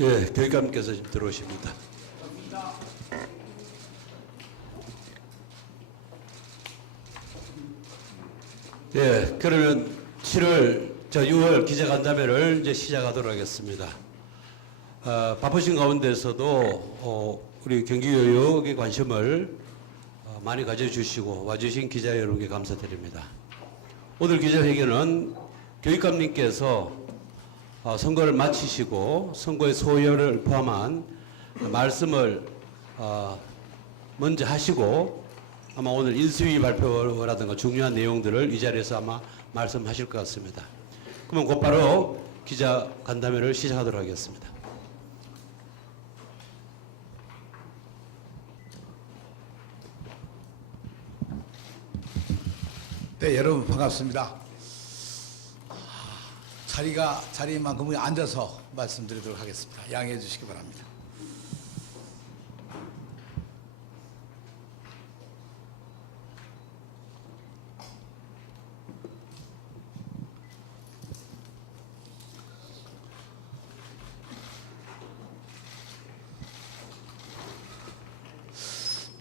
예, 교육감께서 지금 들어오십니다. 예, 그러면 6월 기자간담회를 이제 시작하도록 하겠습니다. 바쁘신 가운데서도 우리 경기교육에 관심을 많이 가져주시고 와주신 기자 여러분께 감사드립니다. 오늘 기자회견은 교육감님께서 선거를 마치시고 선거의 소요를 포함한 말씀을 먼저 하시고 아마 오늘 인수위 발표라든가 중요한 내용들을 이 자리에서 아마 말씀하실 것 같습니다. 그러면 곧바로 기자 간담회를 시작하도록 하겠습니다. 네, 여러분 반갑습니다. 자리만큼 앉아서 말씀드리도록 하겠습니다. 양해해 주시기 바랍니다.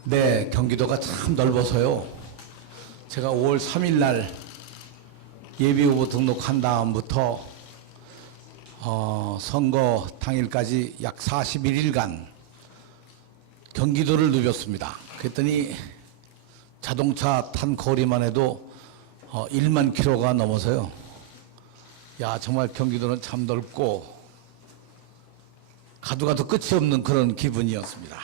네, 경기도가 참 넓어서요. 제가 5월 3일 날 예비후보 등록한 다음부터 선거 당일까지 약 41일간 경기도를 누볐습니다. 그랬더니 자동차 탄 거리만 해도 1만 킬로가 넘어서요. 야, 정말 경기도는 참 넓고 가도 끝이 없는 그런 기분이었습니다.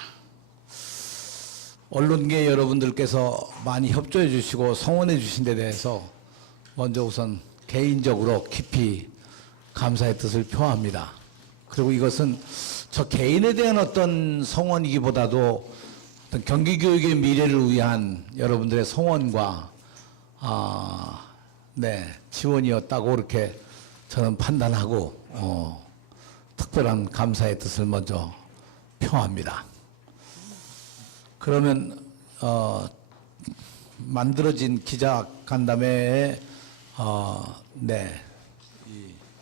언론계 여러분들께서 많이 협조해 주시고 성원해 주신 데 대해서 먼저 우선 개인적으로 깊이 감사의 뜻을 표합니다. 그리고 이것은 저 개인에 대한 어떤 성원이기보다도 어떤 경기교육의 미래를 위한 여러분들의 성원과 지원이었다고 이렇게 저는 판단하고 특별한 감사의 뜻을 먼저 표합니다. 그러면 만들어진 기자간담회에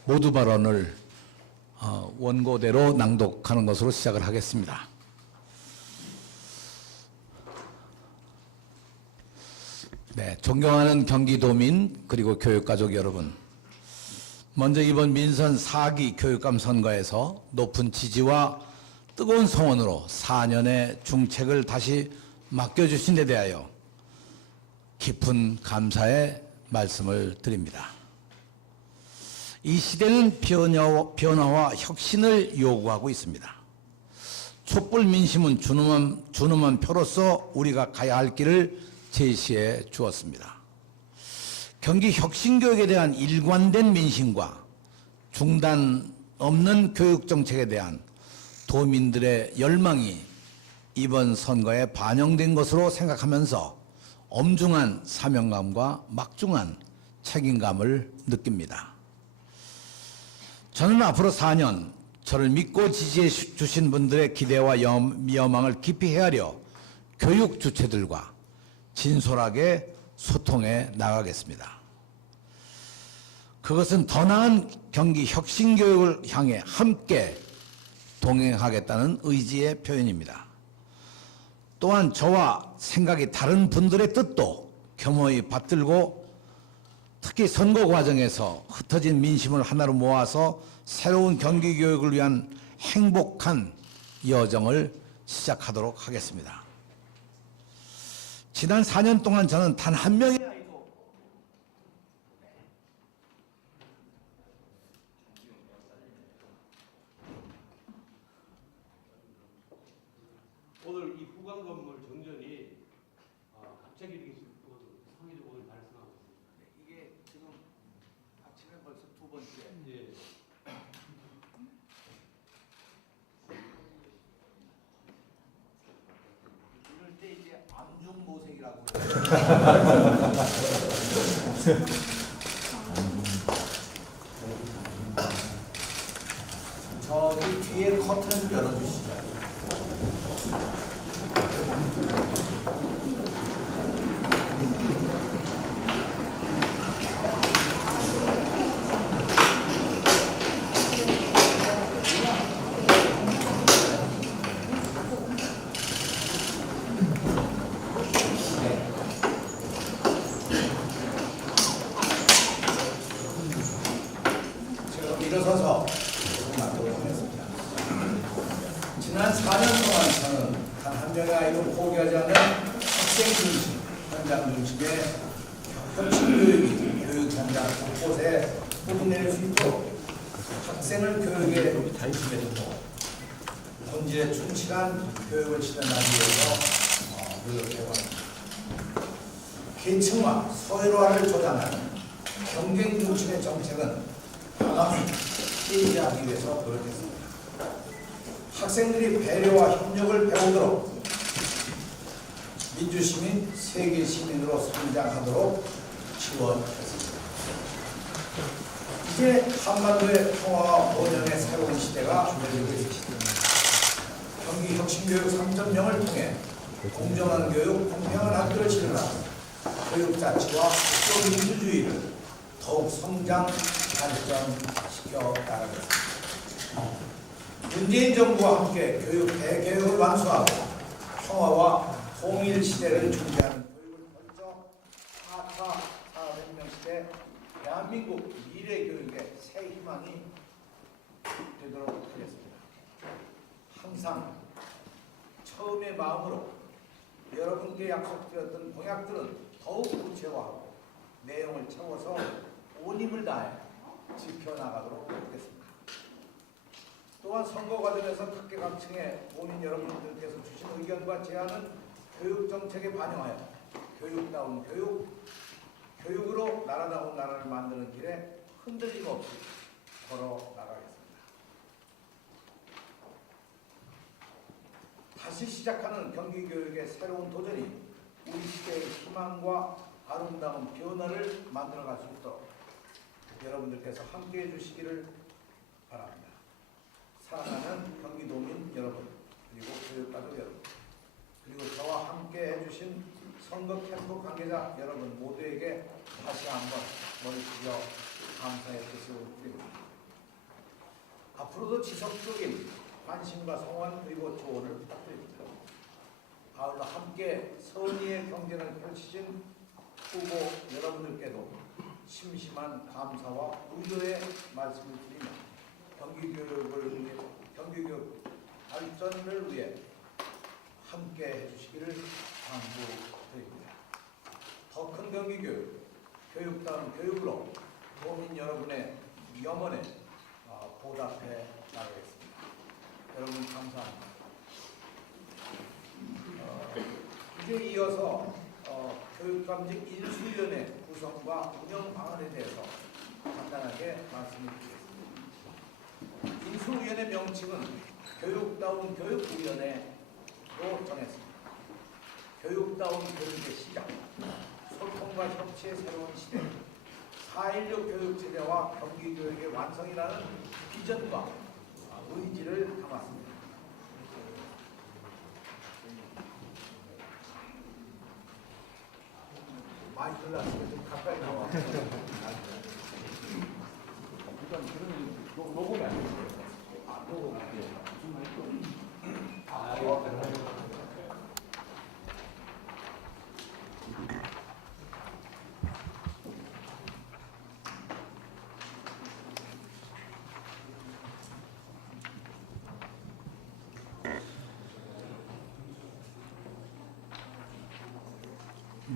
모두 발언을 원고대로 낭독하는 것으로 시작을 하겠습니다. 네, 존경하는 경기도민 그리고 교육가족 여러분, 먼저 이번 민선 4기 교육감 선거에서 높은 지지와 뜨거운 성원으로 4년의 중책을 다시 맡겨주신 데 대하여 깊은 감사의 말씀을 드립니다. 이 시대는 변화와 혁신을 요구하고 있습니다. 촛불 민심은 준엄한 표로서 우리가 가야 할 길을 제시해 주었습니다. 경기 혁신교육에 대한 일관된 민심과 중단 없는 교육정책에 대한 도민들의 열망이 이번 선거에 반영된 것으로 생각하면서 엄중한 사명감과 막중한 책임감을 느낍니다. 저는 앞으로 4년 저를 믿고 지지해 주신 분들의 기대와 여망을 깊이 헤아려 교육 주체들과 진솔하게 소통해 나가겠습니다. 그것은 더 나은 경기 혁신교육을 향해 함께 동행하겠다는 의지의 표현입니다. 또한 저와 생각이 다른 분들의 뜻도 겸허히 받들고 특히 선거 과정에서 흩어진 민심을 하나로 모아서 새로운 경기교육을 위한 행복한 여정을 시작하도록 하겠습니다. 지난 4년 동안 저는 단 한 명의 오늘 이 후관 건물 정전이 갑자기 이렇게 상의적 오늘 발생하고 있습니다. 이게 지금 아침에 벌써 두 번째. 예. 이럴 때 이제 암중모색이라고 저기 뒤에 커튼 열어주시죠. 일어서서 말씀을 하겠습니다. 지난 4년 동안 저는 단 한 명의 아이도 포기하지 않는 학생 중심, 현장 중심의 혁신 교육이 교육 현장 곳곳에 뿜어낼 수 있도록 학생을 교육에 중심해두고 본질에 충실한 교육을 실현하기 위해서 노력해왔습니다. 계층화, 서열화를 조장하는 경쟁 중심의 정책은 과감히 폐지하기 위해서 노력했습니다. 학생들이 배려와 협력을 배우도록 민주시민, 세계시민으로 성장하도록 지원했습니다. 이제 한반도의 평화와 번영의 새로운 시대가 열리고 있습니다. 경기혁신교육 3.0을 통해 공정한 교육, 공평한 학교를 실현하고 교육 자치와 학교 민주주의를 더욱 성장, 발전시켜 나가겠습니다. 문재인 정부와 함께 교육 대개혁을 완수하고 평화와 통일 시대를 준비하는 교육을 거쳐 4차 산업혁명 시대 대한민국 미래 교육의 새 희망이 되도록 하겠습니다. 항상 처음의 마음으로 여러분께 약속드렸던 공약들은 더욱 구체화하고 내용을 채워서 온 힘을 다해 지켜나가도록 하겠습니다. 또한 선거 과정에서 각계각층의 국민 여러분들께서 주신 의견과 제안은 교육정책에 반영하여 교육다운 교육, 교육으로 나라다운 나라를 만드는 길에 흔들림 없이 걸어 나가겠습니다. 다시 시작하는 경기교육의 새로운 도전이 우리 시대의 희망과 아름다운 변화를 만들어갈 수 있도록 여러분들께서 함께해 주시기를 바랍니다. 사랑하는 경기도민 여러분, 그리고 교육가족 여러분, 그리고 저와 함께 해주신 선거 캠프 관계자 여러분 모두에게 다시 한번 머리 숙여 감사의 뜻을 드립니다. 앞으로도 지속적인 관심과 성원 그리고 조언을 부탁드립니다. 아울러 함께 선의의 경쟁을 펼치신 후보 여러분들께도 심심한 감사와 우려의 말씀을 드리며 경기교육 발전을 위해 함께 해주시기를 당부드립니다. 더 큰 경기교육, 교육다운 교육으로 도민 여러분의 염원에 보답해 나가겠습니다. 여러분 감사합니다. 이제 이어서 교육감직 인수위원회 구성과 운영 방안에 대해서 간단하게 말씀드리겠습니다. 인수위원회 명칭은 교육다운 교육위원회로 정했습니다. 교육다운 교육의 시작, 소통과 협치의 새로운 시대, 4.16 교육체제와 경기교육의 완성이라는 비전과 의지를 담았습니다. 마이크를 놨으면 좀 가까이 나와. 일단 그러면 녹음이 안 되죠. 녹음.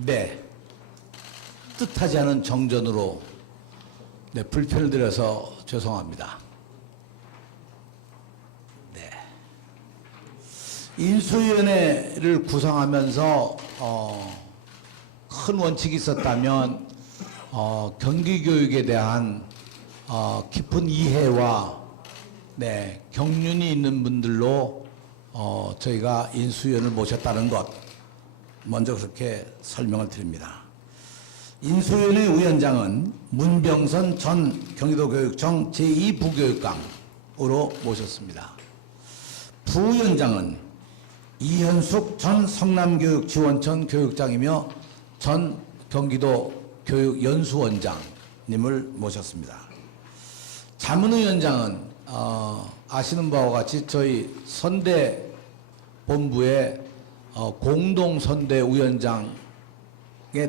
네. 뜻하지 않은 정전으로 불편을 드려서 죄송합니다. 네. 인수위원회를 구성하면서 큰 원칙이 있었다면 경기교육에 대한 깊은 이해와 경륜이 있는 분들로 저희가 인수위원을 모셨다는 것 먼저 그렇게 설명을 드립니다. 인수위원회 위원장은 문병선 전 경기도교육청 제2부교육감으로 모셨습니다. 부위원장은 이현숙 전 성남교육지원청 교육장이며 전 경기도 교육연수원장님을 모셨습니다. 자문위원장은 아시는 바와 같이 저희 선대본부의 공동선대위원장의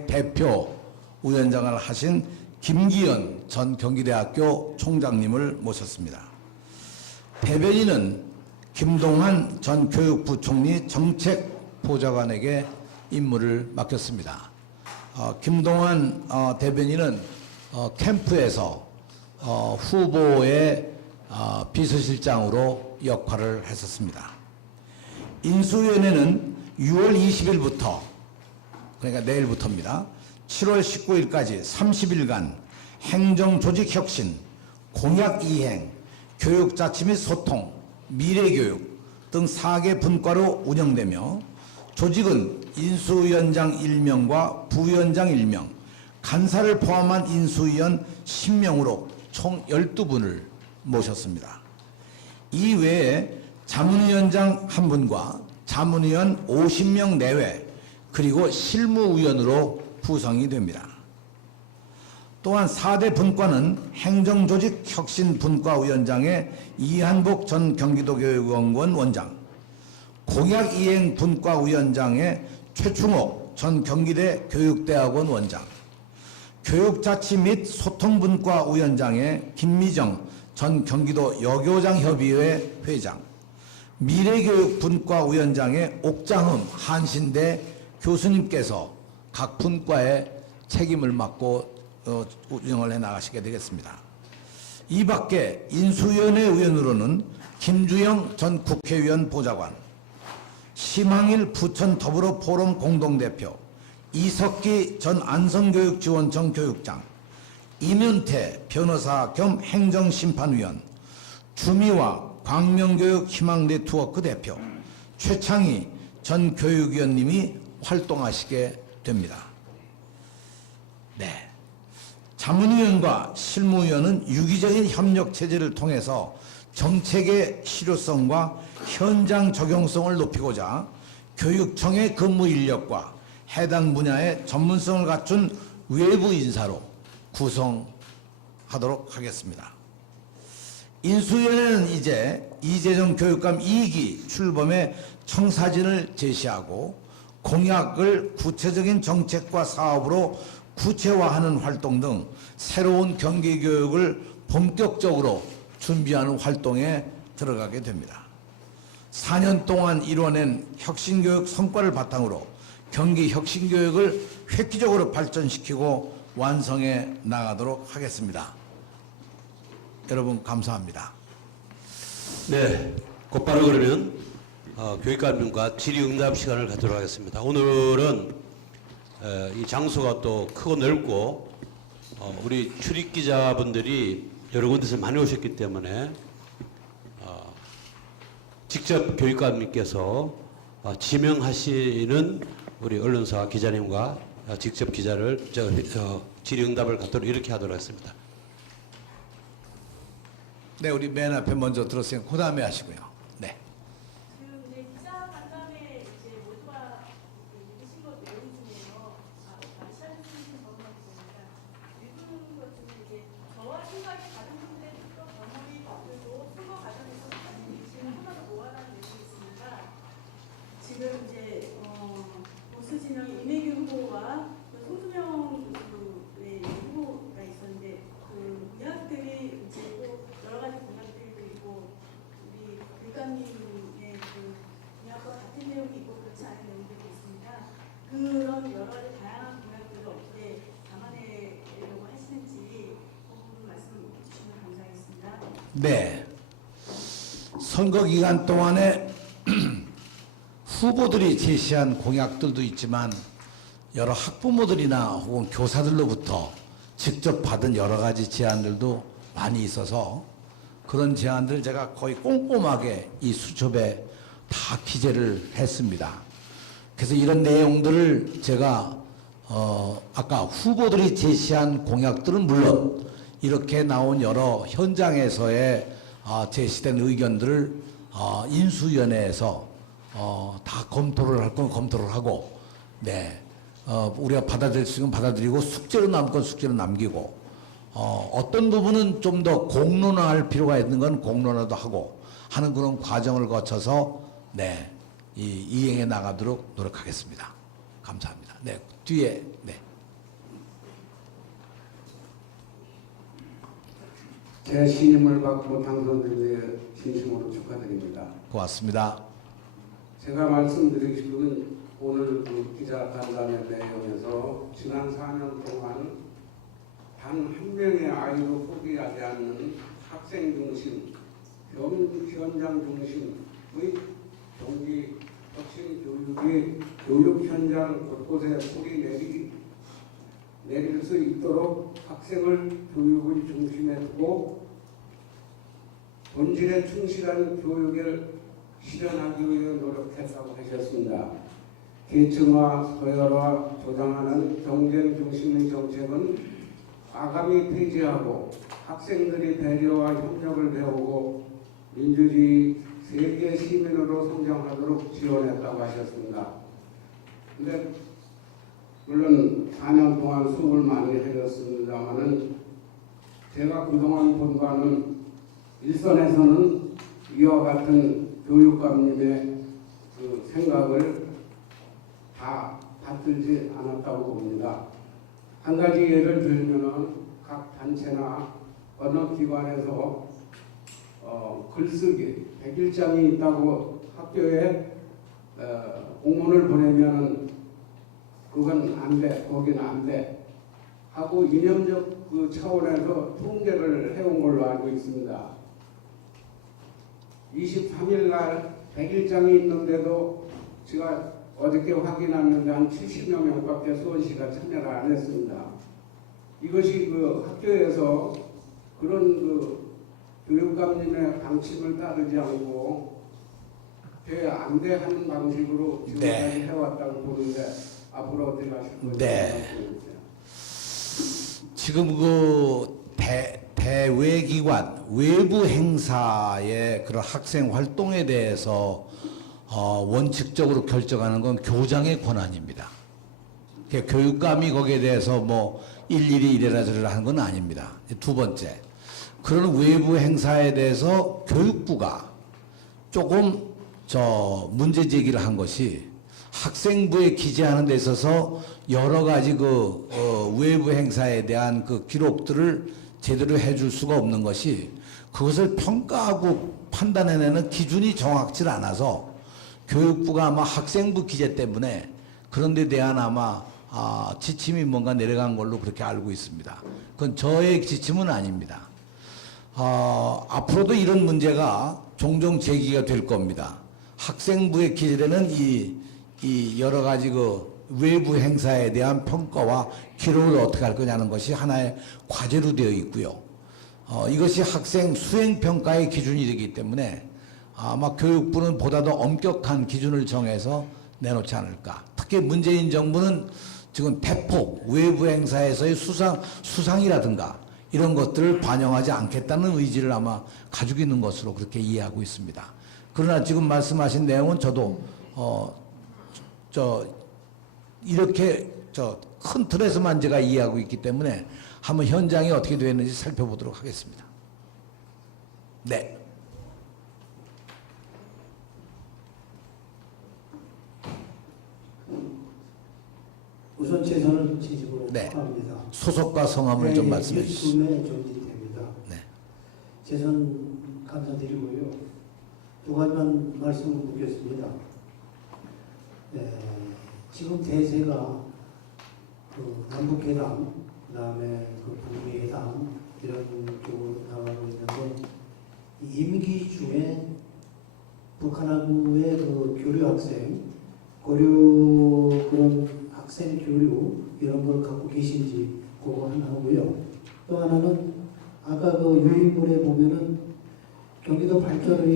대표 위원장을 하신 김기현 전 경기대학교 총장님을 모셨습니다. 대변인은 김동한 전 교육부총리 정책보좌관에게 임무를 맡겼습니다. 김동한 대변인은 캠프에서 후보의 비서실장으로 역할을 했었습니다. 인수위원회는 6월 20일부터, 그러니까 내일부터입니다. 7월 19일까지 30일간 행정조직혁신, 공약이행, 교육자치 및 소통, 미래교육 등 4개 분과로 운영되며 조직은 인수위원장 1명과 부위원장 1명, 간사를 포함한 인수위원 10명으로 총 12분을 모셨습니다. 이 외에 자문위원장 1분과 자문위원 50명 내외, 그리고 실무위원으로 구성이 됩니다. 또한 4대 분과는 행정조직혁신분과위원장의 이한복 전 경기도교육원권 원장, 공약이행분과위원장의 최충옥 전 경기대 교육대학원 원장, 교육자치 및 소통분과위원장의 김미정 전 경기도 여교장협의회 회장, 미래교육분과위원장의 옥장흠 한신대 교수님께서 각 분과의 책임을 맡고 운영을 해나가시게 되겠습니다. 이 밖에 인수위원회 위원으로는 김주영 전 국회의원 보좌관, 심항일 부천 더불어포럼 공동대표, 이석기 전 안성교육지원청 교육장, 임윤태 변호사 겸 행정심판위원, 주미화 광명교육 희망네트워크 대표, 최창희 전 교육위원님이 활동하시게 됩니다. 네. 자문위원과 실무위원은 유기적인 협력 체제를 통해서 정책의 실효성과 현장 적용성을 높이고자 교육청의 근무 인력과 해당 분야의 전문성을 갖춘 외부 인사로 구성하도록 하겠습니다. 인수위원회는 이제 이재정 교육감 2기 출범의 청사진을 제시하고 공약을 구체적인 정책과 사업으로 구체화하는 활동 등 새로운 경기교육을 본격적으로 준비하는 활동에 들어가게 됩니다. 4년 동안 이뤄낸 혁신교육 성과를 바탕으로 경기 혁신교육을 획기적으로 발전시키고 완성해 나가도록 하겠습니다. 여러분 감사합니다. 네, 곧바로 그러면 교육감님과 질의응답 시간을 갖도록 하겠습니다. 오늘은 이 장소가 또 크고 넓고 우리 출입 기자분들이 여러 군데서 많이 오셨기 때문에 직접 교육감님께서 지명하시는 우리 언론사 기자님과 직접 기자를 질의응답을 갖도록 이렇게 하도록 하겠습니다. 네, 우리 맨 앞에 먼저 들었으니까 그 다음에 하시고요. 네. 지금 이제 기자 간담회 이제 모두가 읽으신 것 내용 중에요. 시간이 주신 것만 보니까 읽은 것 중에 이제 저와 생각이 다른 분들의 또 경험이 바뀌고 선거 과정에서 많은 일을 하나로 모아라는 내용이 있습니다. 지금 이제 보수 진영의 이매규 후보와 송수명 교수의 후보가 있었는데 그 의학들이 이제 또 여러 가지 공약들도 있고 우리 교육감님의 그 공약과 같은 내용이 있고 그렇지 않은 내용들도 있습니다. 그런 여러 가지 다양한 공약들을 어떻게 담아내려고 하시는지 그 부분 말씀 주시면 감사하겠습니다. 네. 선거 기간 동안에 후보들이 제시한 공약들도 있지만 여러 학부모들이나 혹은 교사들로부터 직접 받은 여러 가지 제안들도 많이 있어서 그런 제안들을 제가 거의 꼼꼼하게 이 수첩에 다 기재를 했습니다. 그래서 이런 내용들을 제가 아까 후보들이 제시한 공약들은 물론 이렇게 나온 여러 현장에서의 제시된 의견들을 인수위원회에서 다 검토를 할 건 검토를 하고, 네, 우리가 받아들일 수 있는 건 받아들이고 숙제로 남을 건 숙제로 남기고, 어떤 부분은 좀 더 공론화할 필요가 있는 건 공론화도 하고 하는 그런 과정을 거쳐서 네, 이행해 나가도록 노력하겠습니다. 감사합니다. 네, 뒤에 네. 제 신임을 받고 당선된 데 진심으로 축하드립니다. 고맙습니다. 제가 말씀드리기로는 오늘 그 기자간담회 내용에서 지난 4년 동안 단 한 명의 아이도 포기하지 않는 학생 중심, 현장 중심의 경기 혁신 교육이 교육 현장 곳곳에 뿌리 내릴 수 있도록 학생을 교육의 중심에 두고 본질에 충실한 교육을 실현하기 위해 노력했다고 하셨습니다. 계층화, 서열화, 조장하는 경쟁 중심의 정책은 과감히 폐지하고 학생들이 배려와 협력을 배우고 민주주의 세계 시민으로 성장하도록 지원했다고 하셨습니다. 근데 물론 4년 동안 수고를 많이 하셨습니다만은 제가 그동안 본 바는 일선에서는 이와 같은 교육감님의 그 생각을 다 받들지 않았다고 봅니다. 한 가지 예를 들면은 각 단체나 어느 기관에서 글쓰기 100일장이 있다고 학교에 공문을 보내면은 그건 안 돼, 거기는 안 돼 하고 이념적 그 차원에서 통제를 해온 걸로 알고 있습니다. 23일 날 100일장이 있는데도 제가 어저께 확인했는데 한 70여 명밖에 수원시가 참여를 안 했습니다. 이것이 그 학교에서 그런 그 교육감님의 방침을 따르지 않고 안 돼 하는 방식으로 지금까지 해왔다고 보는데 앞으로 어떻게 하실 건지 말씀해주세요. 지금 그 대외기관 외부 행사의 그런 학생 활동에 대해서 원칙적으로 결정하는 건 교장의 권한입니다. 교육감이 거기에 대해서 뭐 일일이 이래라 저래라 하는 건 아닙니다. 두 번째, 그런 외부 행사에 대해서 교육부가 조금 문제 제기를 한 것이 학생부에 기재하는 데 있어서 여러 가지 외부 행사에 대한 그 기록들을 제대로 해줄 수가 없는 것이 그것을 평가하고 판단해내는 기준이 정확치 않아서 교육부가 아마 학생부 기재 때문에 그런 데 대한 아마 지침이 뭔가 내려간 걸로 그렇게 알고 있습니다. 그건 저의 지침은 아닙니다. 앞으로도 이런 문제가 종종 제기가 될 겁니다. 학생부에 기재되는 이 여러 가지 그 외부 행사에 대한 평가와 기록을 어떻게 할 거냐는 것이 하나의 과제로 되어 있고요. 이것이 학생 수행평가의 기준이 되기 때문에 아마 교육부는 보다 더 엄격한 기준을 정해서 내놓지 않을까. 특히 문재인 정부는 지금 대폭 외부 행사에서의 수상이라든가 이런 것들을 반영하지 않겠다는 의지를 아마 가지고 있는 것으로 그렇게 이해하고 있습니다. 그러나 지금 말씀하신 내용은 저도 이렇게 큰 틀에서만 제가 이해하고 있기 때문에 한번 현장이 어떻게 되었는지 살펴보도록 하겠습니다. 네. 우선 최선을 진심으로 네. 축하합니다. 소속과 성함을 좀 말씀해 주시죠. 네, 정진태입니다. 네. 최선 감사드리고요. 두 가지만 말씀을 묻겠습니다. 지금 대세가 그 남북회담, 그다음에 그 북미회담 이런 쪽으로 나가고 있는데 임기 중에 북한하고의 그 교류 학생, 고려 그런 학생 교류 이런 걸 갖고 계신지 그거 하나고요. 또 하나는 아까 그 유인물에 보면은 경기도 발전을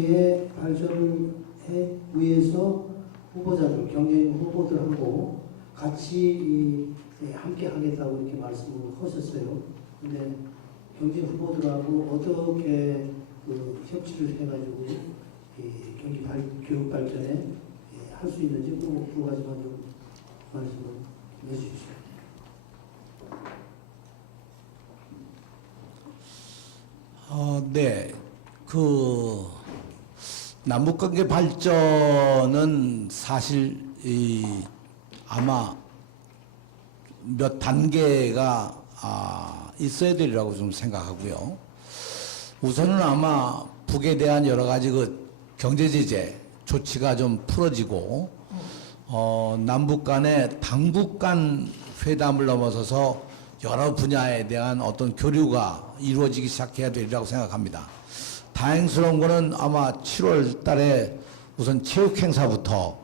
위해서 후보자들, 경쟁 후보들하고 같이 함께 하겠다고 이렇게 말씀을 하셨어요. 근데 경쟁 후보들하고 어떻게 그 협치를 해가지고 경기 교육 발전에 할 수 있는지 두 가지만 좀 말씀을 해주십시오. 네. 남북관계 발전은 사실 아마 몇 단계가 있어야 되리라고 좀 생각하고요. 우선은 아마 북에 대한 여러 가지 그 경제 제재 조치가 좀 풀어지고 남북 간의 당국 간 회담을 넘어서서 여러 분야에 대한 어떤 교류가 이루어지기 시작해야 되리라고 생각합니다. 다행스러운 거는 아마 7월 달에 우선 체육 행사부터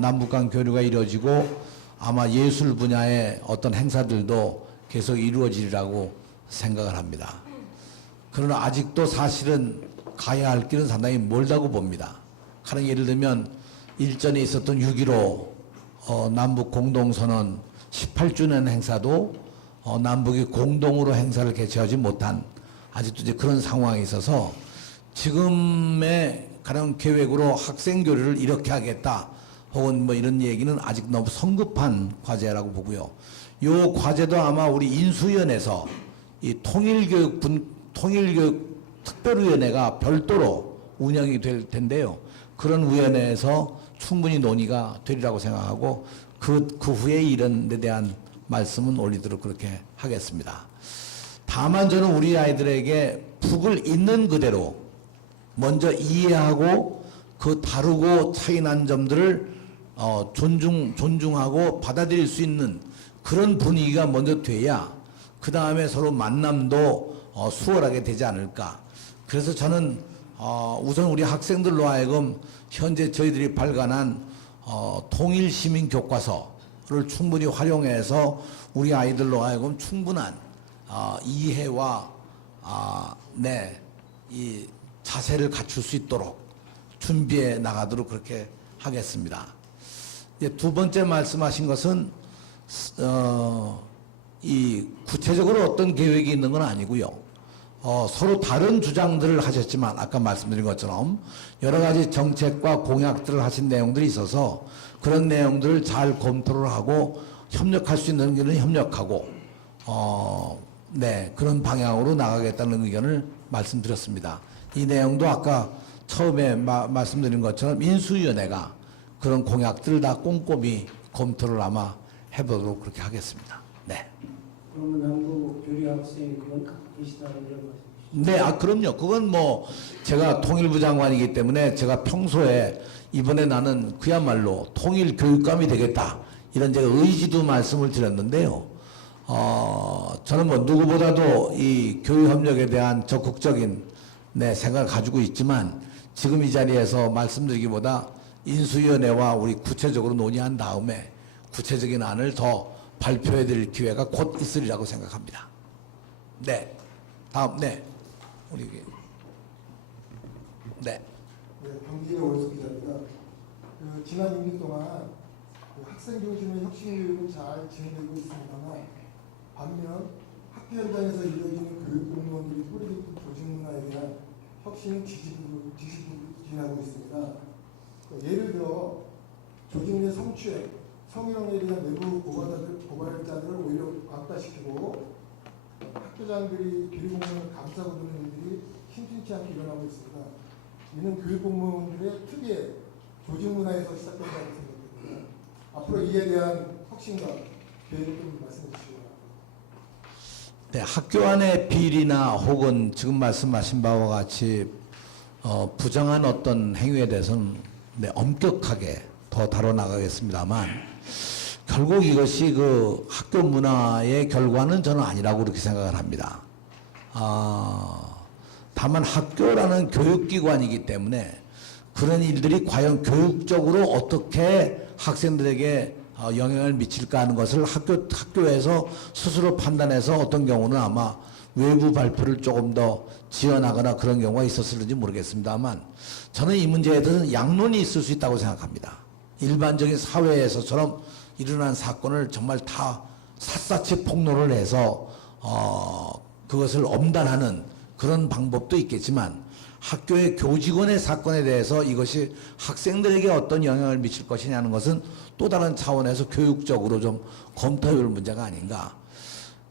남북 간 교류가 이루어지고 아마 예술 분야의 어떤 행사들도 계속 이루어지리라고 생각을 합니다. 그러나 아직도 사실은 가야 할 길은 상당히 멀다고 봅니다. 가령 예를 들면 일전에 있었던 6.15 남북 공동선언 18주년 행사도 남북이 공동으로 행사를 개최하지 못한 아직도 이제 그런 상황이 있어서 지금의 가령 계획으로 학생 교류를 이렇게 하겠다 혹은 뭐 이런 얘기는 아직 너무 성급한 과제라고 보고요. 요 과제도 아마 우리 인수위원회에서 이 통일교육 특별위원회가 별도로 운영이 될 텐데요. 그런 위원회에서 충분히 논의가 되리라고 생각하고 그 후에 이런 데 대한 말씀은 올리도록 그렇게 하겠습니다. 다만 저는 우리 아이들에게 북을 있는 그대로 먼저 이해하고 그 다르고 차이난 점들을 존중하고 받아들일 수 있는 그런 분위기가 먼저 돼야 그 다음에 서로 만남도 수월하게 되지 않을까. 그래서 저는 우선 우리 학생들로 하여금 현재 저희들이 발간한 통일시민교과서를 충분히 활용해서 우리 아이들로 하여금 충분한 이해와 이 자세를 갖출 수 있도록 준비해 나가도록 그렇게 하겠습니다. 두 번째 말씀하신 것은 이 구체적으로 어떤 계획이 있는 건 아니고요. 서로 다른 주장들을 하셨지만 아까 말씀드린 것처럼 여러 가지 정책과 공약들을 하신 내용들이 있어서 그런 내용들을 잘 검토를 하고 협력할 수 있는 길은 협력하고 그런 방향으로 나가겠다는 의견을 말씀드렸습니다. 이 내용도 아까 처음에 말씀드린 것처럼 인수위원회가 그런 공약들을 다 꼼꼼히 검토를 아마 해보도록 그렇게 하겠습니다. 네. 그러면 남북 교류 학생이 그건 갖고 계시다는 이런 말씀이시죠? 네, 그럼요. 그건 뭐 제가 통일부 장관이기 때문에 제가 평소에 이번에 나는 그야말로 통일 교육감이 되겠다 이런 제가 의지도 말씀을 드렸는데요. 저는 뭐 누구보다도 이 교육 협력에 대한 적극적인 생각을 가지고 있지만 지금 이 자리에서 말씀드리기보다 인수위원회와 우리 구체적으로 논의한 다음에 구체적인 안을 더 발표해 드릴 기회가 곧 있으리라고 생각합니다. 네. 다음, 우리, 경기의 원수 기자입니다. 지난 6년 동안 학생 중심의 혁신 교육은 잘 진행되고 있습니다만 반면 학교 현장에서 이루어지는 교육 공무원들이 소리 듣는 조직 문화에 대한 혁신은 지지부진하고 있습니다. 예를 들어 조직 내 성추행, 성희롱에 대한 외부 고발자들을 오히려 악화시키고 학교장들이 교육공무원을 감싸고 드는 일들이 심심치 않게 일어나고 있습니다. 이는 교육공무원들의 특유의 조직 문화에서 시작된다고 생각됩니다. 앞으로 이에 대한 혁신과 계획을 좀 말씀해 주시기 바랍니다. 네, 학교 안의 비리나 혹은 지금 말씀하신 바와 같이 부정한 어떤 행위에 대해서는 엄격하게 더 다뤄나가겠습니다만 결국 이것이 그 학교 문화의 결과는 저는 아니라고 그렇게 생각을 합니다. 다만 학교라는 교육기관이기 때문에 그런 일들이 과연 교육적으로 어떻게 학생들에게 영향을 미칠까 하는 것을 학교에서 스스로 판단해서 어떤 경우는 아마 외부 발표를 조금 더 지어나거나 그런 경우가 있었을지 모르겠습니다만 저는 이 문제에 대해서는 양론이 있을 수 있다고 생각합니다. 일반적인 사회에서처럼 일어난 사건을 정말 다 샅샅이 폭로를 해서 그것을 엄단하는 그런 방법도 있겠지만 학교의 교직원의 사건에 대해서 이것이 학생들에게 어떤 영향을 미칠 것이냐는 것은 또 다른 차원에서 교육적으로 좀 검토해볼 문제가 아닌가.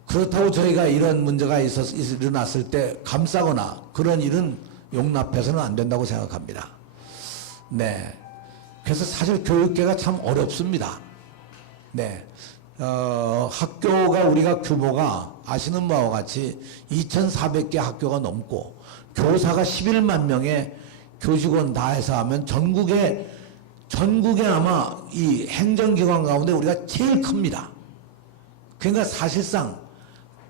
그렇다고 저희가 이런 문제가 일어났을 때 감싸거나 그런 일은 용납해서는 안 된다고 생각합니다. 네. 그래서 사실 교육계가 참 어렵습니다. 네. 학교가 우리가 규모가 아시는 바와 같이 2,400개 학교가 넘고 교사가 11만 명의 교직원 다 해서 하면 전국에 아마 이 행정기관 가운데 우리가 제일 큽니다. 그러니까 사실상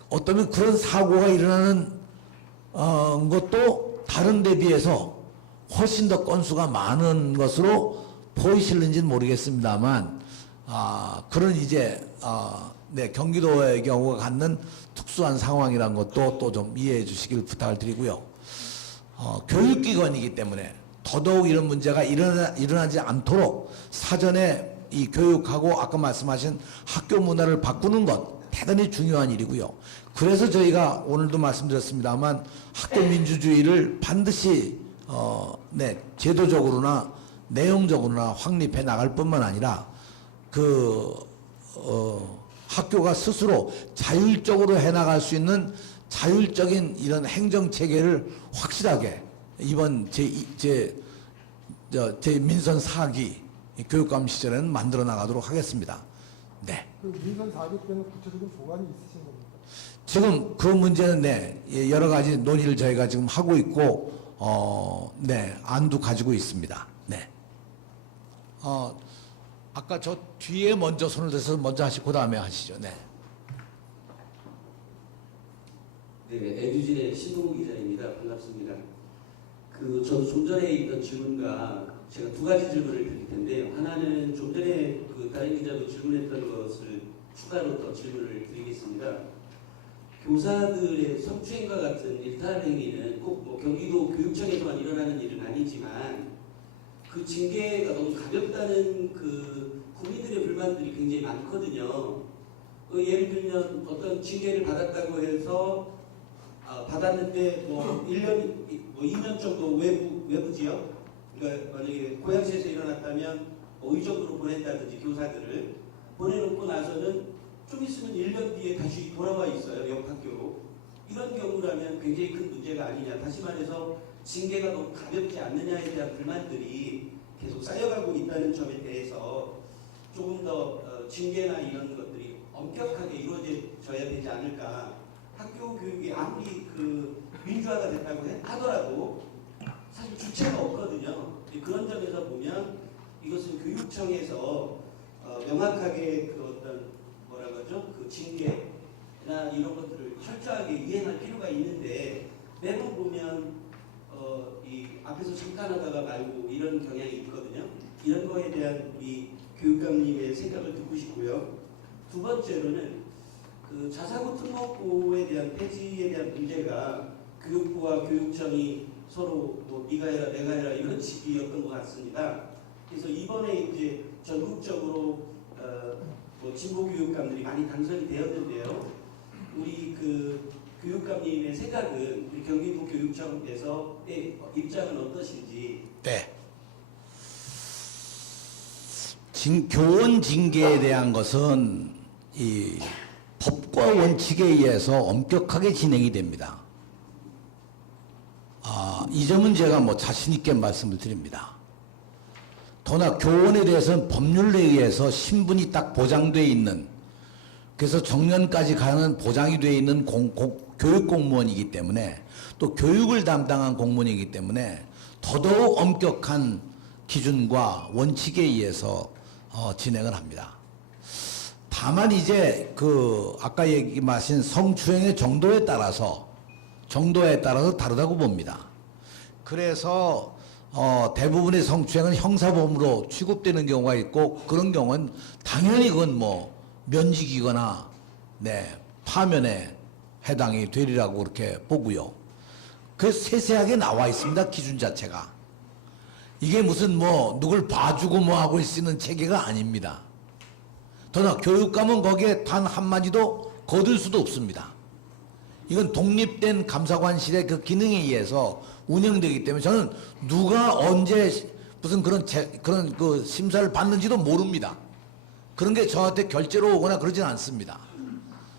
어쩌면 그런 사고가 일어나는 것도 다른 데 비해서 훨씬 더 건수가 많은 것으로 보이실는지는 모르겠습니다만, 그런 이제 네, 경기도의 경우가 갖는 특수한 상황이라는 것도 또 좀 이해해 주시길 부탁을 드리고요. 교육기관이기 때문에 더더욱 이런 문제가 일어나지 않도록 사전에 이 교육하고 아까 말씀하신 학교 문화를 바꾸는 것 대단히 중요한 일이고요. 그래서 저희가 오늘도 말씀드렸습니다만 학교 민주주의를 반드시 네, 제도적으로나 내용적으로나 확립해 나갈 뿐만 아니라 학교가 스스로 자율적으로 해나갈 수 있는 자율적인 이런 행정 체계를 확실하게 이번 제 민선 4기 교육감 시절에는 만들어 나가도록 하겠습니다. 네. 그 민선 4기 때는 구체적인 조언이 있으신 겁니까? 지금 그 문제는 네, 여러 가지 논의를 저희가 지금 하고 있고, 네, 안도 가지고 있습니다. 네. 아까 저 뒤에 먼저 손을 대서 먼저 하시고 그 다음에 하시죠. 네. 네, 에듀진의 신동욱 기자입니다. 반갑습니다. 저도 좀 전에 있던 질문과 제가 두 가지 질문을 드릴 텐데요. 하나는 좀 전에 다른 기자도 질문했던 것을 추가로 더 질문을 드리겠습니다. 교사들의 성추행과 같은 일탈 행위는 꼭 뭐 경기도 교육청에서만 일어나는 일은 아니지만 그 징계가 너무 가볍다는 국민들의 불만들이 굉장히 많거든요. 예를 들면 어떤 징계를 받았다고 해서 받았는데 뭐 1년, 뭐 2년 정도 외부 지역, 그러니까 만약에 고양시에서 일어났다면 의정부로 보낸다든지 교사들을 보내놓고 나서는 좀 있으면 1년 뒤에 다시 돌아와 있어요. 옆 학교로. 이런 경우라면 굉장히 큰 문제가 아니냐. 다시 말해서 징계가 너무 가볍지 않느냐에 대한 불만들이 계속 쌓여가고 있다는 점에 대해서 조금 더 징계나 이런 것들이 엄격하게 이루어져야 되지 않을까. 학교 교육이 아무리 민주화가 됐다고 하더라도 사실 주체가 없거든요. 그런 점에서 보면 이것은 교육청에서 명확하게 뭐라고 하죠? 징계나 이런 것들을 철저하게 이행할 필요가 있는데 매번 보면 이 앞에서 잠깐 하다가 말고 이런 경향이 있거든요. 이런 거에 대한 우리 교육감님의 생각을 듣고 싶고요. 두 번째로는 자사고 특목고에 대한 폐지에 대한 문제가 교육부와 교육청이 서로 뭐 네가 해라 내가 해라 이런 식이었던 것 같습니다. 그래서 이번에 이제 전국적으로 뭐 진보 교육감들이 많이 당선이 되었는데요. 우리 교육감님의 생각은 우리 경기도 교육청에서의 입장은 어떠신지? 네. 교원 징계에 대한 것은 이 법과 원칙에 의해서 엄격하게 진행이 됩니다. 이 점은 제가 뭐 자신 있게 말씀을 드립니다. 더나 교원에 대해서는 법률에 의해서 신분이 딱 보장되어 있는, 그래서 정년까지 가는 보장이 되어 있는 교육 공무원이기 때문에, 또 교육을 담당한 공무원이기 때문에 더더욱 엄격한 기준과 원칙에 의해서 진행을 합니다. 다만 이제 아까 말씀하신 성추행의 정도에 따라서 다르다고 봅니다. 그래서 대부분의 성추행은 형사범으로 취급되는 경우가 있고, 그런 경우는 당연히 그건 뭐 면직이거나 파면에 해당이 되리라고 그렇게 보고요. 그래서 세세하게 나와 있습니다. 기준 자체가. 이게 무슨 뭐 누굴 봐주고 뭐 하고 있는 체계가 아닙니다. 더나 교육감은 거기에 단 한마디도 거둘 수도 없습니다. 이건 독립된 감사관실의 그 기능에 의해서 운영되기 때문에 저는 누가 언제 무슨 그런 심사를 받는지도 모릅니다. 그런 게 저한테 결제로 오거나 그러진 않습니다.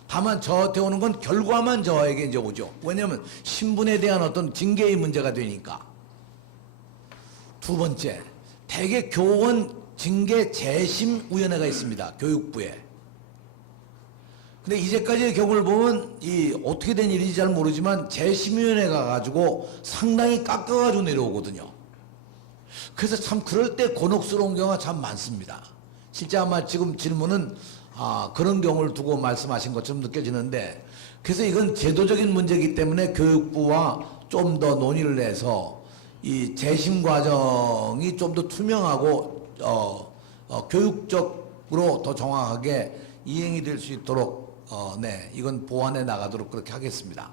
다만 저한테 오는 건 결과만 저에게 이제 오죠. 왜냐하면 신분에 대한 어떤 징계의 문제가 되니까. 두 번째, 대개 교원 징계 재심위원회가 있습니다. 교육부에. 근데 이제까지의 경우를 보면 이 어떻게 된 일인지 잘 모르지만 재심위원회가 가지고 상당히 깎아가지고 내려오거든요. 그래서 참 그럴 때 곤혹스러운 경우가 참 많습니다. 실제 아마 지금 질문은 그런 경우를 두고 말씀하신 것처럼 느껴지는데, 그래서 이건 제도적인 문제이기 때문에 교육부와 좀 더 논의를 해서 이 재심 과정이 좀 더 투명하고 교육적으로 더 정확하게 이행이 될 수 있도록 이건 보완해 나가도록 그렇게 하겠습니다.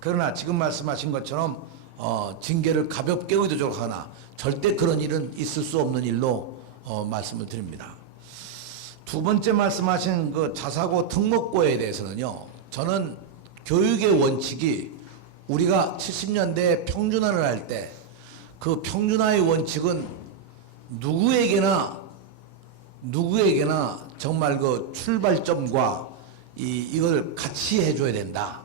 그러나 지금 말씀하신 것처럼 징계를 가볍게 의도적으로 하나 절대 그런 일은 있을 수 없는 일로 말씀을 드립니다. 두 번째 말씀하신 그 자사고 특목고에 대해서는요, 저는 교육의 원칙이 우리가 70년대에 평준화를 할 때 그 평준화의 원칙은 누구에게나 정말 그 출발점과 이걸 같이 해줘야 된다.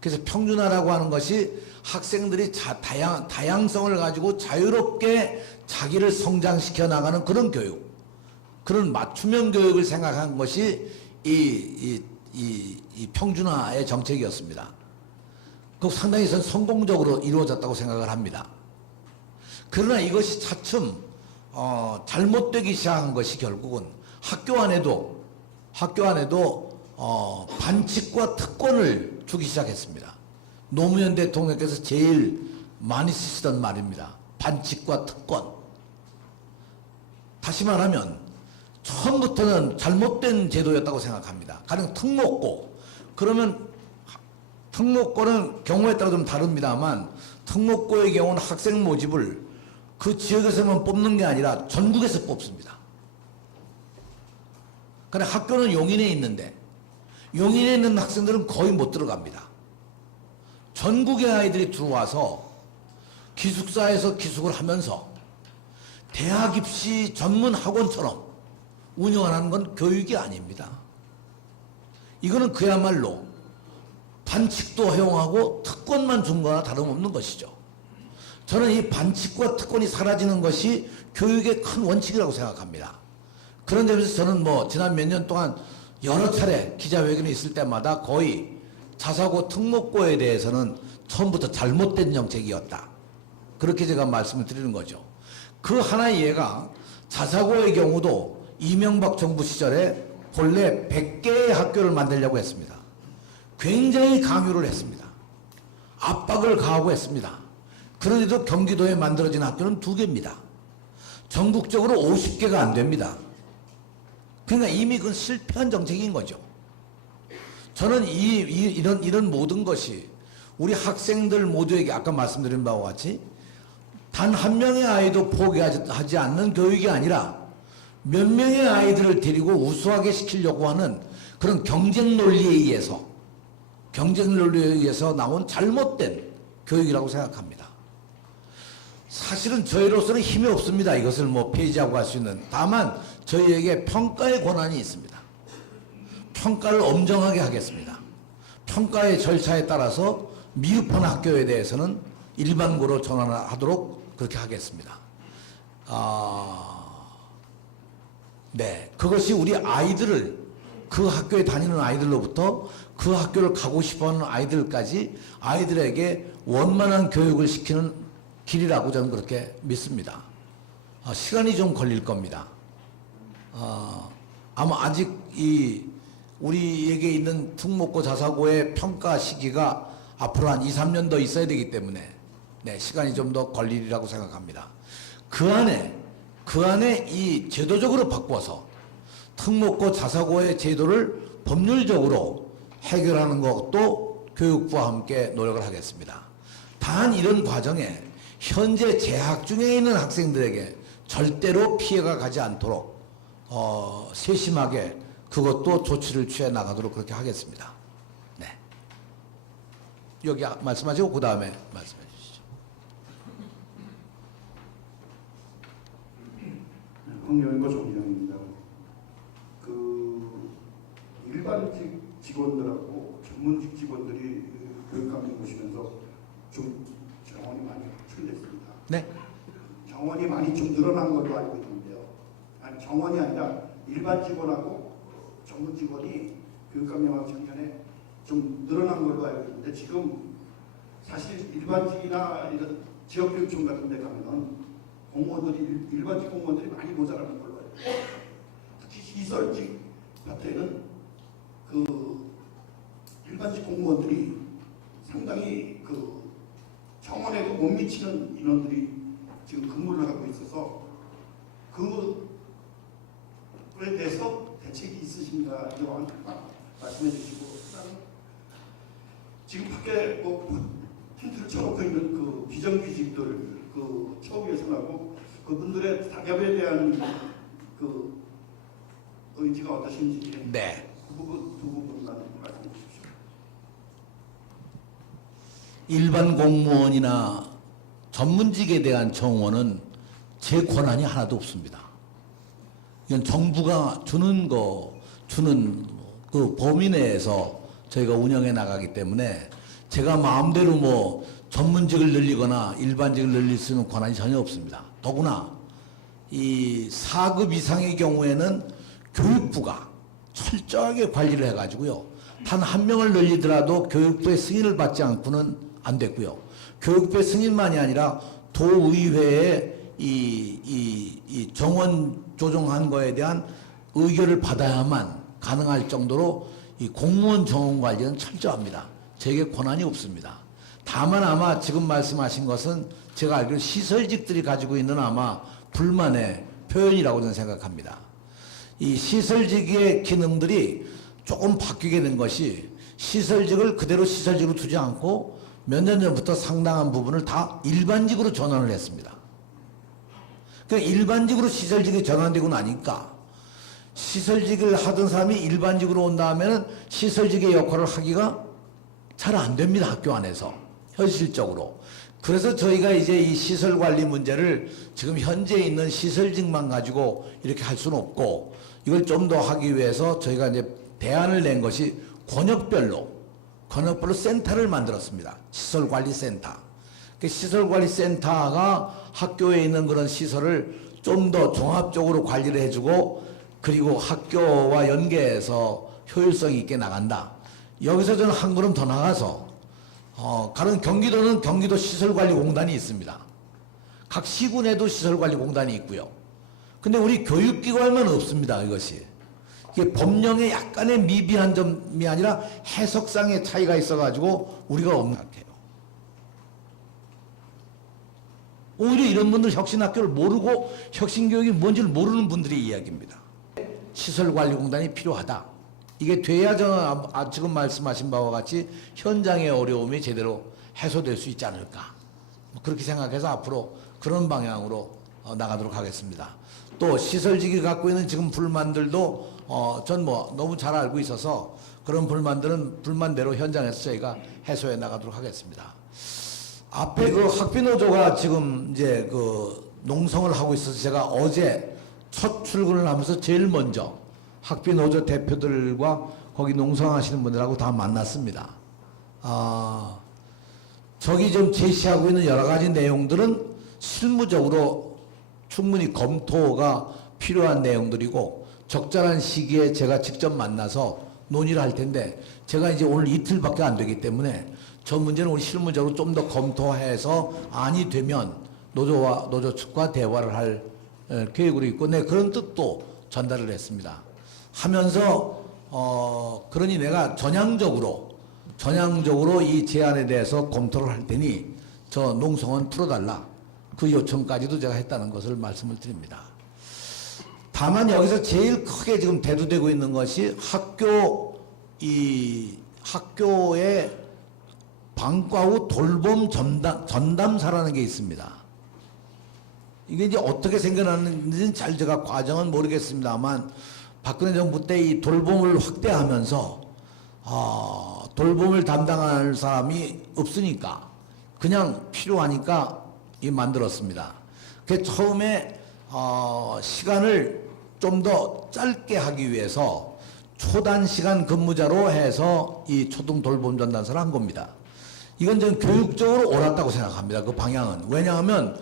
그래서 평준화라고 하는 것이 학생들이 다양성을 가지고 자유롭게 자기를 성장시켜 나가는 그런 교육, 그런 맞춤형 교육을 생각한 것이 이 평준화의 정책이었습니다. 그 상당히 성공적으로 이루어졌다고 생각을 합니다. 그러나 이것이 차츰 잘못되기 시작한 것이 결국은 학교 안에도 반칙과 특권을 주기 시작했습니다. 노무현 대통령께서 제일 많이 쓰시던 말입니다. 반칙과 특권. 다시 말하면 처음부터는 잘못된 제도였다고 생각합니다. 가령 특목고. 그러면 특목고는 경우에 따라 좀 다릅니다만, 특목고의 경우는 학생 모집을 그 지역에서만 뽑는 게 아니라 전국에서 뽑습니다. 그러니까 학교는 용인에 있는데 용인에 있는 학생들은 거의 못 들어갑니다. 전국의 아이들이 들어와서 기숙사에서 기숙을 하면서 대학 입시 전문 학원처럼 운영하는 건 교육이 아닙니다. 이거는 그야말로 반칙도 허용하고 특권만 준 거나 다름없는 것이죠. 저는 이 반칙과 특권이 사라지는 것이 교육의 큰 원칙이라고 생각합니다. 그런 점에서 저는 지난 몇 년 동안 여러 차례 기자회견이 있을 때마다 거의 자사고 특목고에 대해서는 처음부터 잘못된 정책이었다. 그렇게 제가 말씀을 드리는 거죠. 그 하나의 예가 자사고의 경우도 이명박 정부 시절에 본래 100개의 학교를 만들려고 했습니다. 굉장히 강요를 했습니다. 압박을 가하고 했습니다. 그런데도 경기도에 만들어진 학교는 2개입니다. 전국적으로 50개가 안 됩니다. 그러니까 이미 그건 실패한 정책인 거죠. 저는 이런 모든 것이 우리 학생들 모두에게 아까 말씀드린 바와 같이 단 한 명의 아이도 포기하지 않는 교육이 아니라 몇 명의 아이들을 데리고 우수하게 시키려고 하는 그런 경쟁 논리에 의해서 나온 잘못된 교육이라고 생각합니다. 사실은 저희로서는 힘이 없습니다. 이것을 폐지하고 할 수 있는. 다만 저희에게 평가의 권한이 있습니다. 평가를 엄정하게 하겠습니다. 평가의 절차에 따라서 미흡한 학교에 대해서는 일반고로 전환하도록 그렇게 하겠습니다. 그것이 우리 아이들을, 그 학교에 다니는 아이들로부터 그 학교를 가고 싶어하는 아이들까지 아이들에게 원만한 교육을 시키는 길이라고 저는 그렇게 믿습니다. 시간이 좀 걸릴 겁니다. 아마 아직 우리에게 있는 특목고 자사고의 평가 시기가 앞으로 한 2, 3년 더 있어야 되기 때문에 시간이 좀 더 걸리리라고 생각합니다. 그 안에 이 제도적으로 바꿔서 특목고 자사고의 제도를 법률적으로 해결하는 것도 교육부와 함께 노력을 하겠습니다. 단 이런 과정에 현재 재학 중에 있는 학생들에게 절대로 피해가 가지 않도록 세심하게 그것도 조치를 취해 나가도록 그렇게 하겠습니다. 여기 말씀하시고 그 다음에 말씀해 주시죠. 황영인과 정의장입니다. 일반직 직원들하고 전문직 직원들이 교육감님 보시면서 좀 정원이 많이 확충됐습니다. 네. 정원이 많이 좀 늘어난 걸로 알고 있는데요. 아니 정원이 아니라 일반 직원하고 전문 직원이 교육감령하고 작년에 좀 늘어난 걸로 알고 있는데 지금 사실 일반직이나 이런 지역교육청 같은 데 가면은 공무원들이 일반직 공무원들이 많이 모자라는 걸로 알고 있어요. 특히 시설직 파트에는 그 일반직 공무원들이 상당히 그 청원에도 못 미치는 인원들이 지금 근무를 하고 있어서 그에 대해서 대책이 있으신가 이거 말씀해 주시고, 지금 밖에 뭐 텐트를 쳐놓고 있는 그 비정규직들 그 처우 개선하고 그분들의 낙엽에 대한 그 의지가 어떠신지 네. 그 부분 두 부분만 말씀해 주십시오. 일반 공무원이나 전문직에 대한 정원은 제 권한이 하나도 없습니다. 이건 정부가 주는 그 범위 내에서 저희가 운영해 나가기 때문에 제가 마음대로 뭐 전문직을 늘리거나 일반직을 늘릴 수 있는 권한이 전혀 없습니다. 더구나 이 4급 이상의 경우에는 교육부가 철저하게 관리를 해가지고요. 단 한 명을 늘리더라도 교육부의 승인을 받지 않고는 안 됐고요. 교육부의 승인만이 아니라 도의회의 이 정원 조정한 거에 대한 의결을 받아야만 가능할 정도로 이 공무원 정원 관리는 철저합니다. 제게 권한이 없습니다. 다만 아마 지금 말씀하신 것은 제가 알기로 시설직들이 가지고 있는 아마 불만의 표현이라고 저는 생각합니다. 이 시설직의 기능들이 조금 바뀌게 된 것이 시설직을 그대로 시설직으로 두지 않고 몇 년 전부터 상당한 부분을 다 일반직으로 전환을 했습니다. 그러니까 일반직으로 시설직이 전환되고 나니까 시설직을 하던 사람이 일반직으로 온 다음에는 시설직의 역할을 하기가 잘 안 됩니다. 학교 안에서 현실적으로. 그래서 저희가 이제 이 시설 관리 문제를 지금 현재 있는 시설직만 가지고 이렇게 할 수는 없고 이걸 좀 더 하기 위해서 저희가 이제 대안을 낸 것이 권역별로 센터를 만들었습니다. 시설관리센터. 그 시설관리센터가 학교에 있는 그런 시설을 좀 더 종합적으로 관리를 해주고 그리고 학교와 연계해서 효율성 있게 나간다. 여기서 저는 한 걸음 더 나가서 가령 경기도는 경기도 시설관리공단이 있습니다. 각 시군에도 시설관리공단이 있고요. 근데 우리 교육기관만 없습니다. 이것이. 이게 법령에 약간의 미비한 점이 아니라 해석상의 차이가 있어가지고 우리가 없는 것 같아요. 오히려 이런 분들 혁신학교를 모르고 혁신교육이 뭔지를 모르는 분들의 이야기입니다. 시설관리공단이 필요하다. 이게 돼야 저는 지금 말씀하신 바와 같이 현장의 어려움이 제대로 해소될 수 있지 않을까. 그렇게 생각해서 앞으로 그런 방향으로 나가도록 하겠습니다. 또 시설직이 갖고 있는 지금 불만들도 전 뭐 너무 잘 알고 있어서 그런 불만들은 불만대로 현장에서 저희가 해소해 나가도록 하겠습니다. 앞에 그 학비노조가 지금 이제 그 농성을 하고 있어서 제가 어제 첫 출근을 하면서 제일 먼저 학비노조 대표들과 거기 농성하시는 분들하고 다 만났습니다. 저기 좀 제시하고 있는 여러 가지 내용들은 실무적으로 충분히 검토가 필요한 내용들이고 적절한 시기에 제가 직접 만나서 논의를 할 텐데 제가 이제 오늘 이틀밖에 안 되기 때문에 저 문제는 우리 실무적으로 좀 더 검토해서 안이 되면 노조 측과 대화를 할 계획으로 있고 네, 그런 뜻도 전달을 했습니다. 하면서 그러니 내가 전향적으로 이 제안에 대해서 검토를 할 테니 저 농성원 풀어달라. 그 요청까지도 제가 했다는 것을 말씀을 드립니다. 다만 여기서 제일 크게 지금 대두되고 있는 것이 학교의 방과 후 돌봄 전담사라는 게 있습니다. 이게 이제 어떻게 생겨났는지는 잘 제가 과정은 모르겠습니다만 박근혜 정부 때 이 돌봄을 확대하면서 돌봄을 담당할 사람이 없으니까 그냥 필요하니까 만들었습니다. 그 처음에 시간을 좀 더 짧게 하기 위해서 초단시간 근무자로 해서 이 초등 돌봄 전담사를 한 겁니다. 이건 저는 교육적으로 옳았다고 생각합니다. 그 방향은. 왜냐하면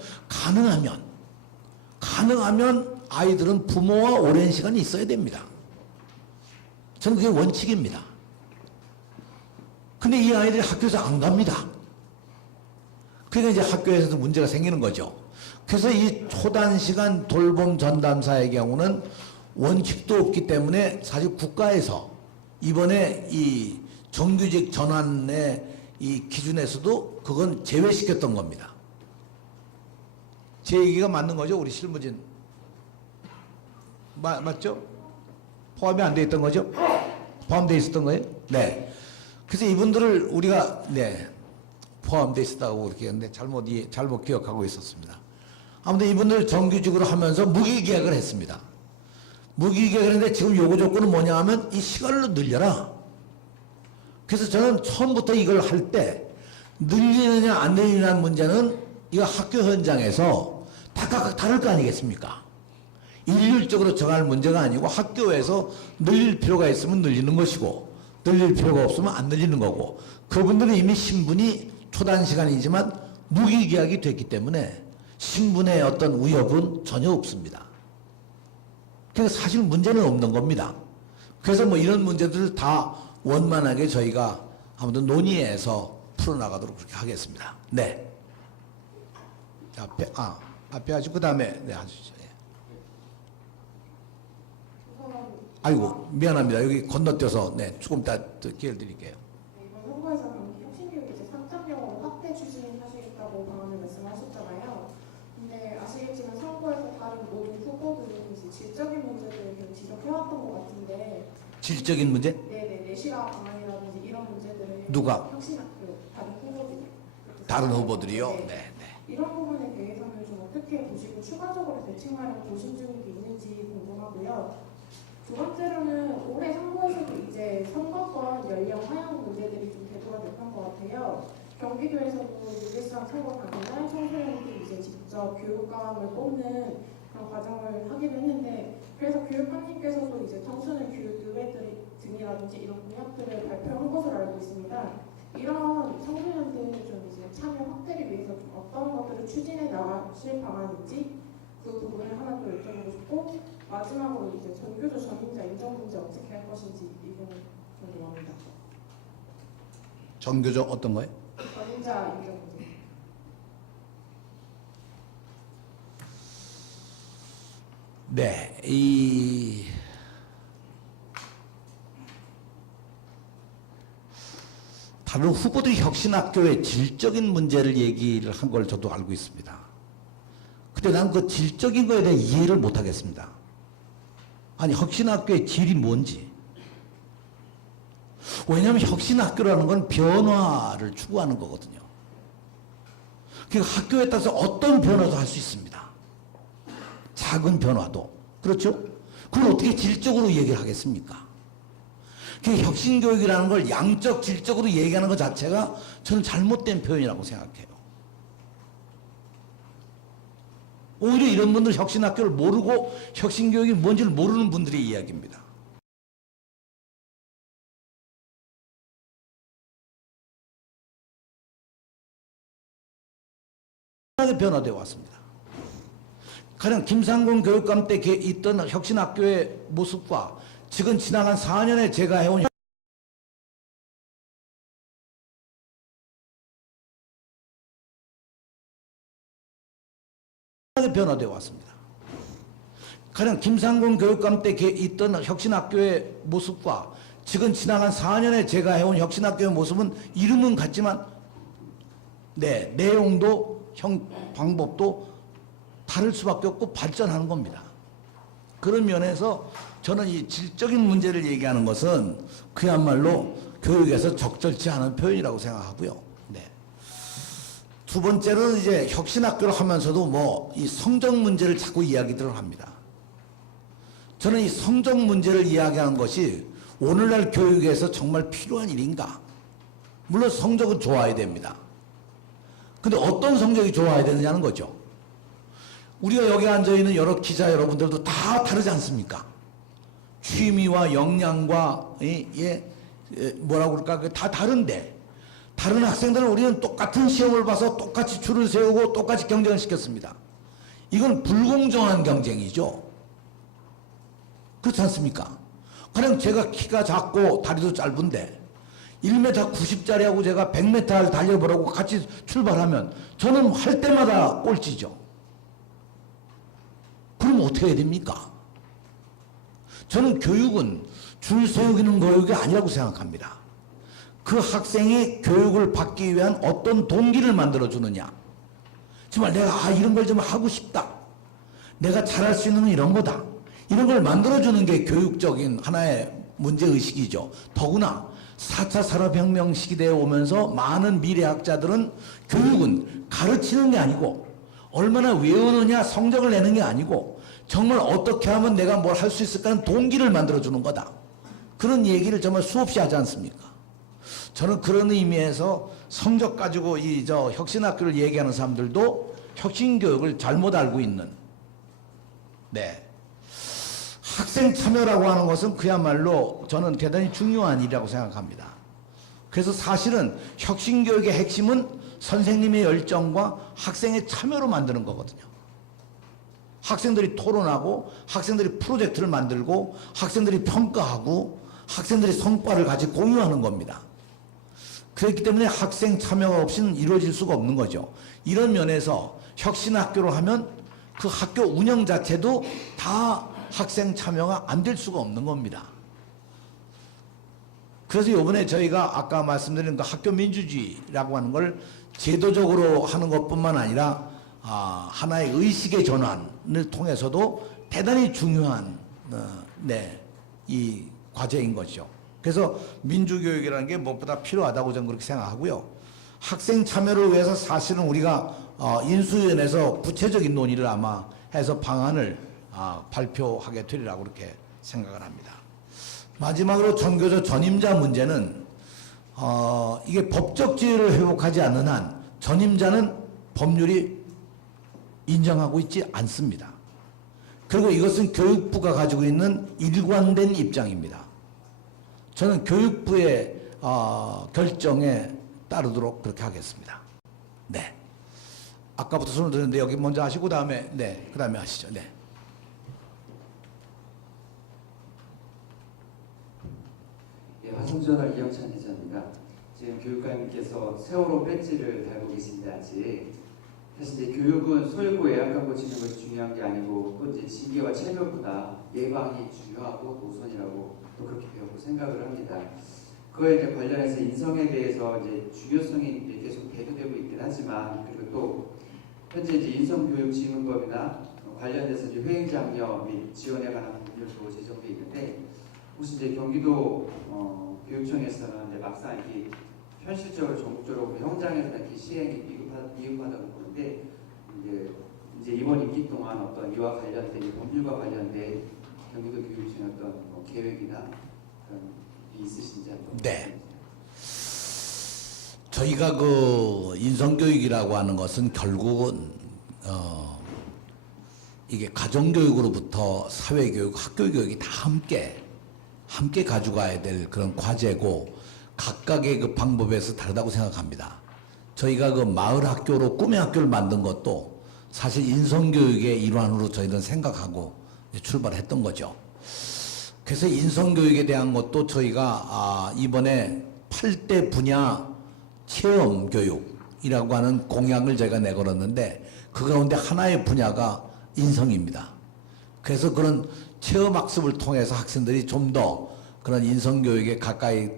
가능하면 아이들은 부모와 오랜 시간이 있어야 됩니다. 저는 그게 원칙입니다. 근데 이 아이들이 학교에서 안 갑니다. 그러니까 이제 학교에서도 문제가 생기는 거죠. 그래서 이 초단시간 돌봄 전담사의 경우는 원칙도 없기 때문에 사실 국가에서 이번에 이 정규직 전환의 이 기준에서도 그건 제외시켰던 겁니다. 제 얘기가 맞는 거죠? 우리 실무진. 맞죠? 포함이 안 돼 있던 거죠? 포함되어 있었던 거예요? 네. 그래서 이분들을 우리가 포함되어 있었다고 그렇게 했는데 잘못 기억하고 있었습니다. 아무튼 이분들 정규직으로 하면서 무기계약을 했습니다. 무기계약을 했는데 지금 요구 조건은 뭐냐 하면 이 시간을 늘려라. 그래서 저는 처음부터 이걸 할 때 늘리느냐 안 늘리느냐는 문제는 이거 학교 현장에서 다 각각 다를 거 아니겠습니까? 일률적으로 정할 문제가 아니고 학교에서 늘릴 필요가 있으면 늘리는 것이고 늘릴 필요가 없으면 안 늘리는 거고 그분들은 이미 신분이 초단시간이지만 무기계약이 됐기 때문에 신분의 어떤 위협은 전혀 없습니다. 그래서 사실 문제는 없는 겁니다. 그래서 뭐 이런 문제들을 다 원만하게 저희가 아무튼 논의해서 풀어나가도록 그렇게 하겠습니다. 네. 앞에 하시고 그 다음에 하시죠. 예. 아이고 미안합니다. 여기 건너뛰어서 조금 이따 기회를 드릴게요. 이번 선거에서 혁신교육 이제 3.0으로 확대 추진하시겠다고 방안을 말씀하셨잖아요. 근데 아시겠지만 선거에서 다른 모든 후보들은 이제 질적인 문제들을 계속 지적해왔던 것 같은데. 질적인 문제? 네네, 내시가 방안이라든지 이런 문제들을. 누가? 혁신학교 다른 후보들이. 다른 후보들이요? 네. 이런 부분에 대해서는 좀 어떻게 보시고 추가적으로 대책 마련 고심 중인 게 있는지 궁금하고요. 두 번째로는 올해 선거에서도 이제 선거권 연령 하향 문제들이 좀 대두가 됐던 것 같아요. 경기도에서도 유일성 선거 당일날 청소년들이 이제 직접 교육감을 뽑는 그런 과정을 하기로 했는데, 그래서 교육감님께서도 이제 청소년 교육 의회 등이라든지 이런 공약들을 발표한 것으로 알고 있습니다. 이런 청소년들 좀 이제 참여 확대를 위해서 좀 어떤 것들을 추진해 나가실 방안인지 그 부분을 하나 또 여쭤보고 싶고, 마지막으로 이제 전교조 전임자 인정 문제 어떻게 할 것인지 이건 궁금합니다. 전교조 어떤 거예요? 전임자 인정 문제. 네, 다른 후보들이 혁신학교의 질적인 문제를 얘기를 한 걸 저도 알고 있습니다. 근데 난 그 질적인 거에 대해 이해를 못 하겠습니다. 아니, 혁신학교의 질이 뭔지. 왜냐하면 혁신학교라는 건 변화를 추구하는 거거든요. 그러니까 학교에 따라서 어떤 변화도 할 수 있습니다. 작은 변화도. 그렇죠? 그걸 어떻게 질적으로 얘기를 하겠습니까? 그 혁신교육이라는 걸 양적, 질적으로 얘기하는 것 자체가 저는 잘못된 표현이라고 생각해요. 오히려 이런 분들 혁신학교를 모르고 혁신교육이 뭔지를 모르는 분들의 이야기입니다. 변화되어 왔습니다. 가령 김상곤 교육감 때 있던 혁신학교의 모습과 지금 지나간 4년에 제가 해온 변화되어 왔습니다. 가령 김상곤 교육감 때 있던 혁신학교의 모습과 지금 지나간 4년에 제가 해온 혁신학교의 모습은 이름은 같지만 내용도 방법도 다를 수밖에 없고 발전하는 겁니다. 그런 면에서 저는 이 질적인 문제를 얘기하는 것은 그야말로 교육에서 적절치 않은 표현이라고 생각하고요. 네. 두 번째로는 이제 혁신학교를 하면서도 뭐 이 성적 문제를 자꾸 이야기들을 합니다. 저는 이 성적 문제를 이야기하는 것이 오늘날 교육에서 정말 필요한 일인가? 물론 성적은 좋아야 됩니다. 근데 어떤 성적이 좋아야 되느냐는 거죠. 우리가 여기 앉아있는 여러 기자 여러분들도 다 다르지 않습니까? 취미와 역량과 뭐라고 그럴까 다 다른데 다른 학생들은 우리는 똑같은 시험을 봐서 똑같이 줄을 세우고 똑같이 경쟁을 시켰습니다. 이건 불공정한 경쟁이죠. 그렇지 않습니까? 그냥 제가 키가 작고 다리도 짧은데 1m 90짜리하고 제가 100m를 달려보라고 같이 출발하면 저는 할 때마다 꼴찌죠. 그럼 어떻게 해야 됩니까? 저는 교육은 줄 세우기는 교육이 아니라고 생각합니다. 그 학생이 교육을 받기 위한 어떤 동기를 만들어주느냐. 정말 내가 이런 걸 좀 하고 싶다. 내가 잘할 수 있는 건 이런 거다. 이런 걸 만들어주는 게 교육적인 하나의 문제의식이죠. 더구나 4차 산업혁명 시대에 오면서 많은 미래학자들은 교육은 가르치는 게 아니고 얼마나 외우느냐 성적을 내는 게 아니고 정말 어떻게 하면 내가 뭘 할 수 있을까 하는 동기를 만들어주는 거다. 그런 얘기를 정말 수없이 하지 않습니까? 저는 그런 의미에서 성적 가지고 혁신학교를 얘기하는 사람들도 혁신교육을 잘못 알고 있는 학생 참여라고 하는 것은 그야말로 저는 대단히 중요한 일이라고 생각합니다. 그래서 사실은 혁신교육의 핵심은 선생님의 열정과 학생의 참여로 만드는 거거든요. 학생들이 토론하고 학생들이 프로젝트를 만들고 학생들이 평가하고 학생들이 성과를 같이 공유하는 겁니다. 그렇기 때문에 학생 참여가 없이는 이루어질 수가 없는 거죠. 이런 면에서 혁신학교로 하면 그 학교 운영 자체도 다 학생 참여가 안 될 수가 없는 겁니다. 그래서 이번에 저희가 아까 말씀드린 그 학교 민주주의라고 하는 걸 제도적으로 하는 것뿐만 아니라 하나의 의식의 전환을 통해서도 대단히 중요한 이 과제인 거죠. 그래서 민주교육이라는 게 무엇보다 필요하다고 저는 그렇게 생각하고요. 학생 참여를 위해서 사실은 우리가 인수위원회에서 구체적인 논의를 아마 해서 방안을 발표하게 되리라고 그렇게 생각을 합니다. 마지막으로 전교조 전임자 문제는 이게 법적 지위를 회복하지 않는 한 전임자는 법률이 인정하고 있지 않습니다. 그리고 이것은 교육부가 가지고 있는 일관된 입장입니다. 저는 교육부의 결정에 따르도록 그렇게 하겠습니다. 네. 아까부터 손을 드는데 여기 먼저 하시고 다음에 그 다음에 하시죠. 네. 화성저널 이영찬 기자입니다. 지금 교육감님께서 세월호 배지를 달고 계신데 아직 사실 이제 교육은 소일고 예약하고 고치는 것이 중요한 게 아니고 또 이제 징계와 체면보다 예방이 중요하고 우선이라고 또 그렇게 배우고 생각을 합니다. 그거에 이제 관련해서 인성에 대해서 이제 중요성이 이제 계속 대두되고 있긴 하지만 그리고 또 현재 이제 인성교육지원법이나 관련돼서 이제 회행장려 및 지원에 관한 법률도 제정돼 있는데 혹시 이제 경기도 교육청에서는 이제 막상 이게 현실적으로 전국적으로 현장에서 이렇게 시행이 미흡하다고 보는데 이제 이번 임기 동안 어떤 이와 관련된 법률과 관련된 경기도 교육청의 어떤 계획이나 그런 게 있으신지 한번. 네. 저희가 그 인성교육이라고 하는 것은 결국은 이게 가정교육으로부터 사회교육, 학교교육이 다 함께 가져가야 될 그런 과제고 각각의 그 방법에서 다르다고 생각합니다. 저희가 그 마을 학교로 꿈의 학교를 만든 것도 사실 인성교육의 일환으로 저희는 생각하고 출발했던 거죠. 그래서 인성교육에 대한 것도 저희가 이번에 8대 분야 체험교육이라고 하는 공약을 제가 내걸었는데 그 가운데 하나의 분야가 인성입니다. 그래서 그런 체험학습을 통해서 학생들이 좀 더 그런 인성교육에 가까이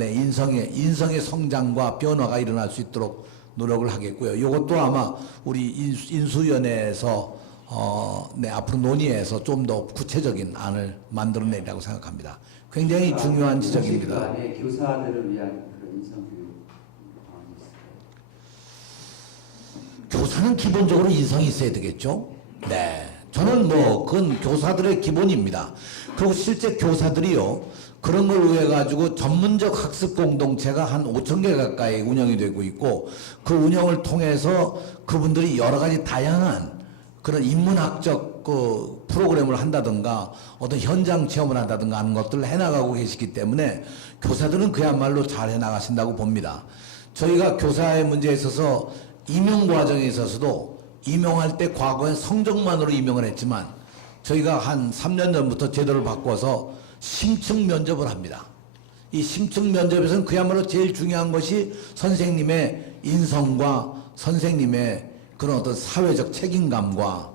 인성의 성장과 변화가 일어날 수 있도록 노력을 하겠고요. 이것도 아마 우리 인수위원회에서 앞으로 논의해서 좀 더 구체적인 안을 만들어내리라고 생각합니다. 굉장히 중요한 지적입니다. 그 안에 교사들을 위한 그런 인성교육 교사는 기본적으로 인성이 있어야 되겠죠. 네. 저는 그건 교사들의 기본입니다. 그리고 실제 교사들이요, 그런 걸 위해 가지고 전문적 학습 공동체가 한 5,000개 가까이 운영이 되고 있고, 그 운영을 통해서 그분들이 여러 가지 다양한 그런 인문학적 그 프로그램을 한다든가 어떤 현장 체험을 한다든가 하는 것들을 해나가고 계시기 때문에 교사들은 그야말로 잘 해나가신다고 봅니다. 저희가 교사의 문제에 있어서 임용 과정에 있어서도 임용할 때 과거엔 성적만으로 임용을 했지만 저희가 한 3년 전부터 제도를 바꿔서 심층 면접을 합니다. 이 심층 면접에서는 그야말로 제일 중요한 것이 선생님의 인성과 선생님의 그런 어떤 사회적 책임감과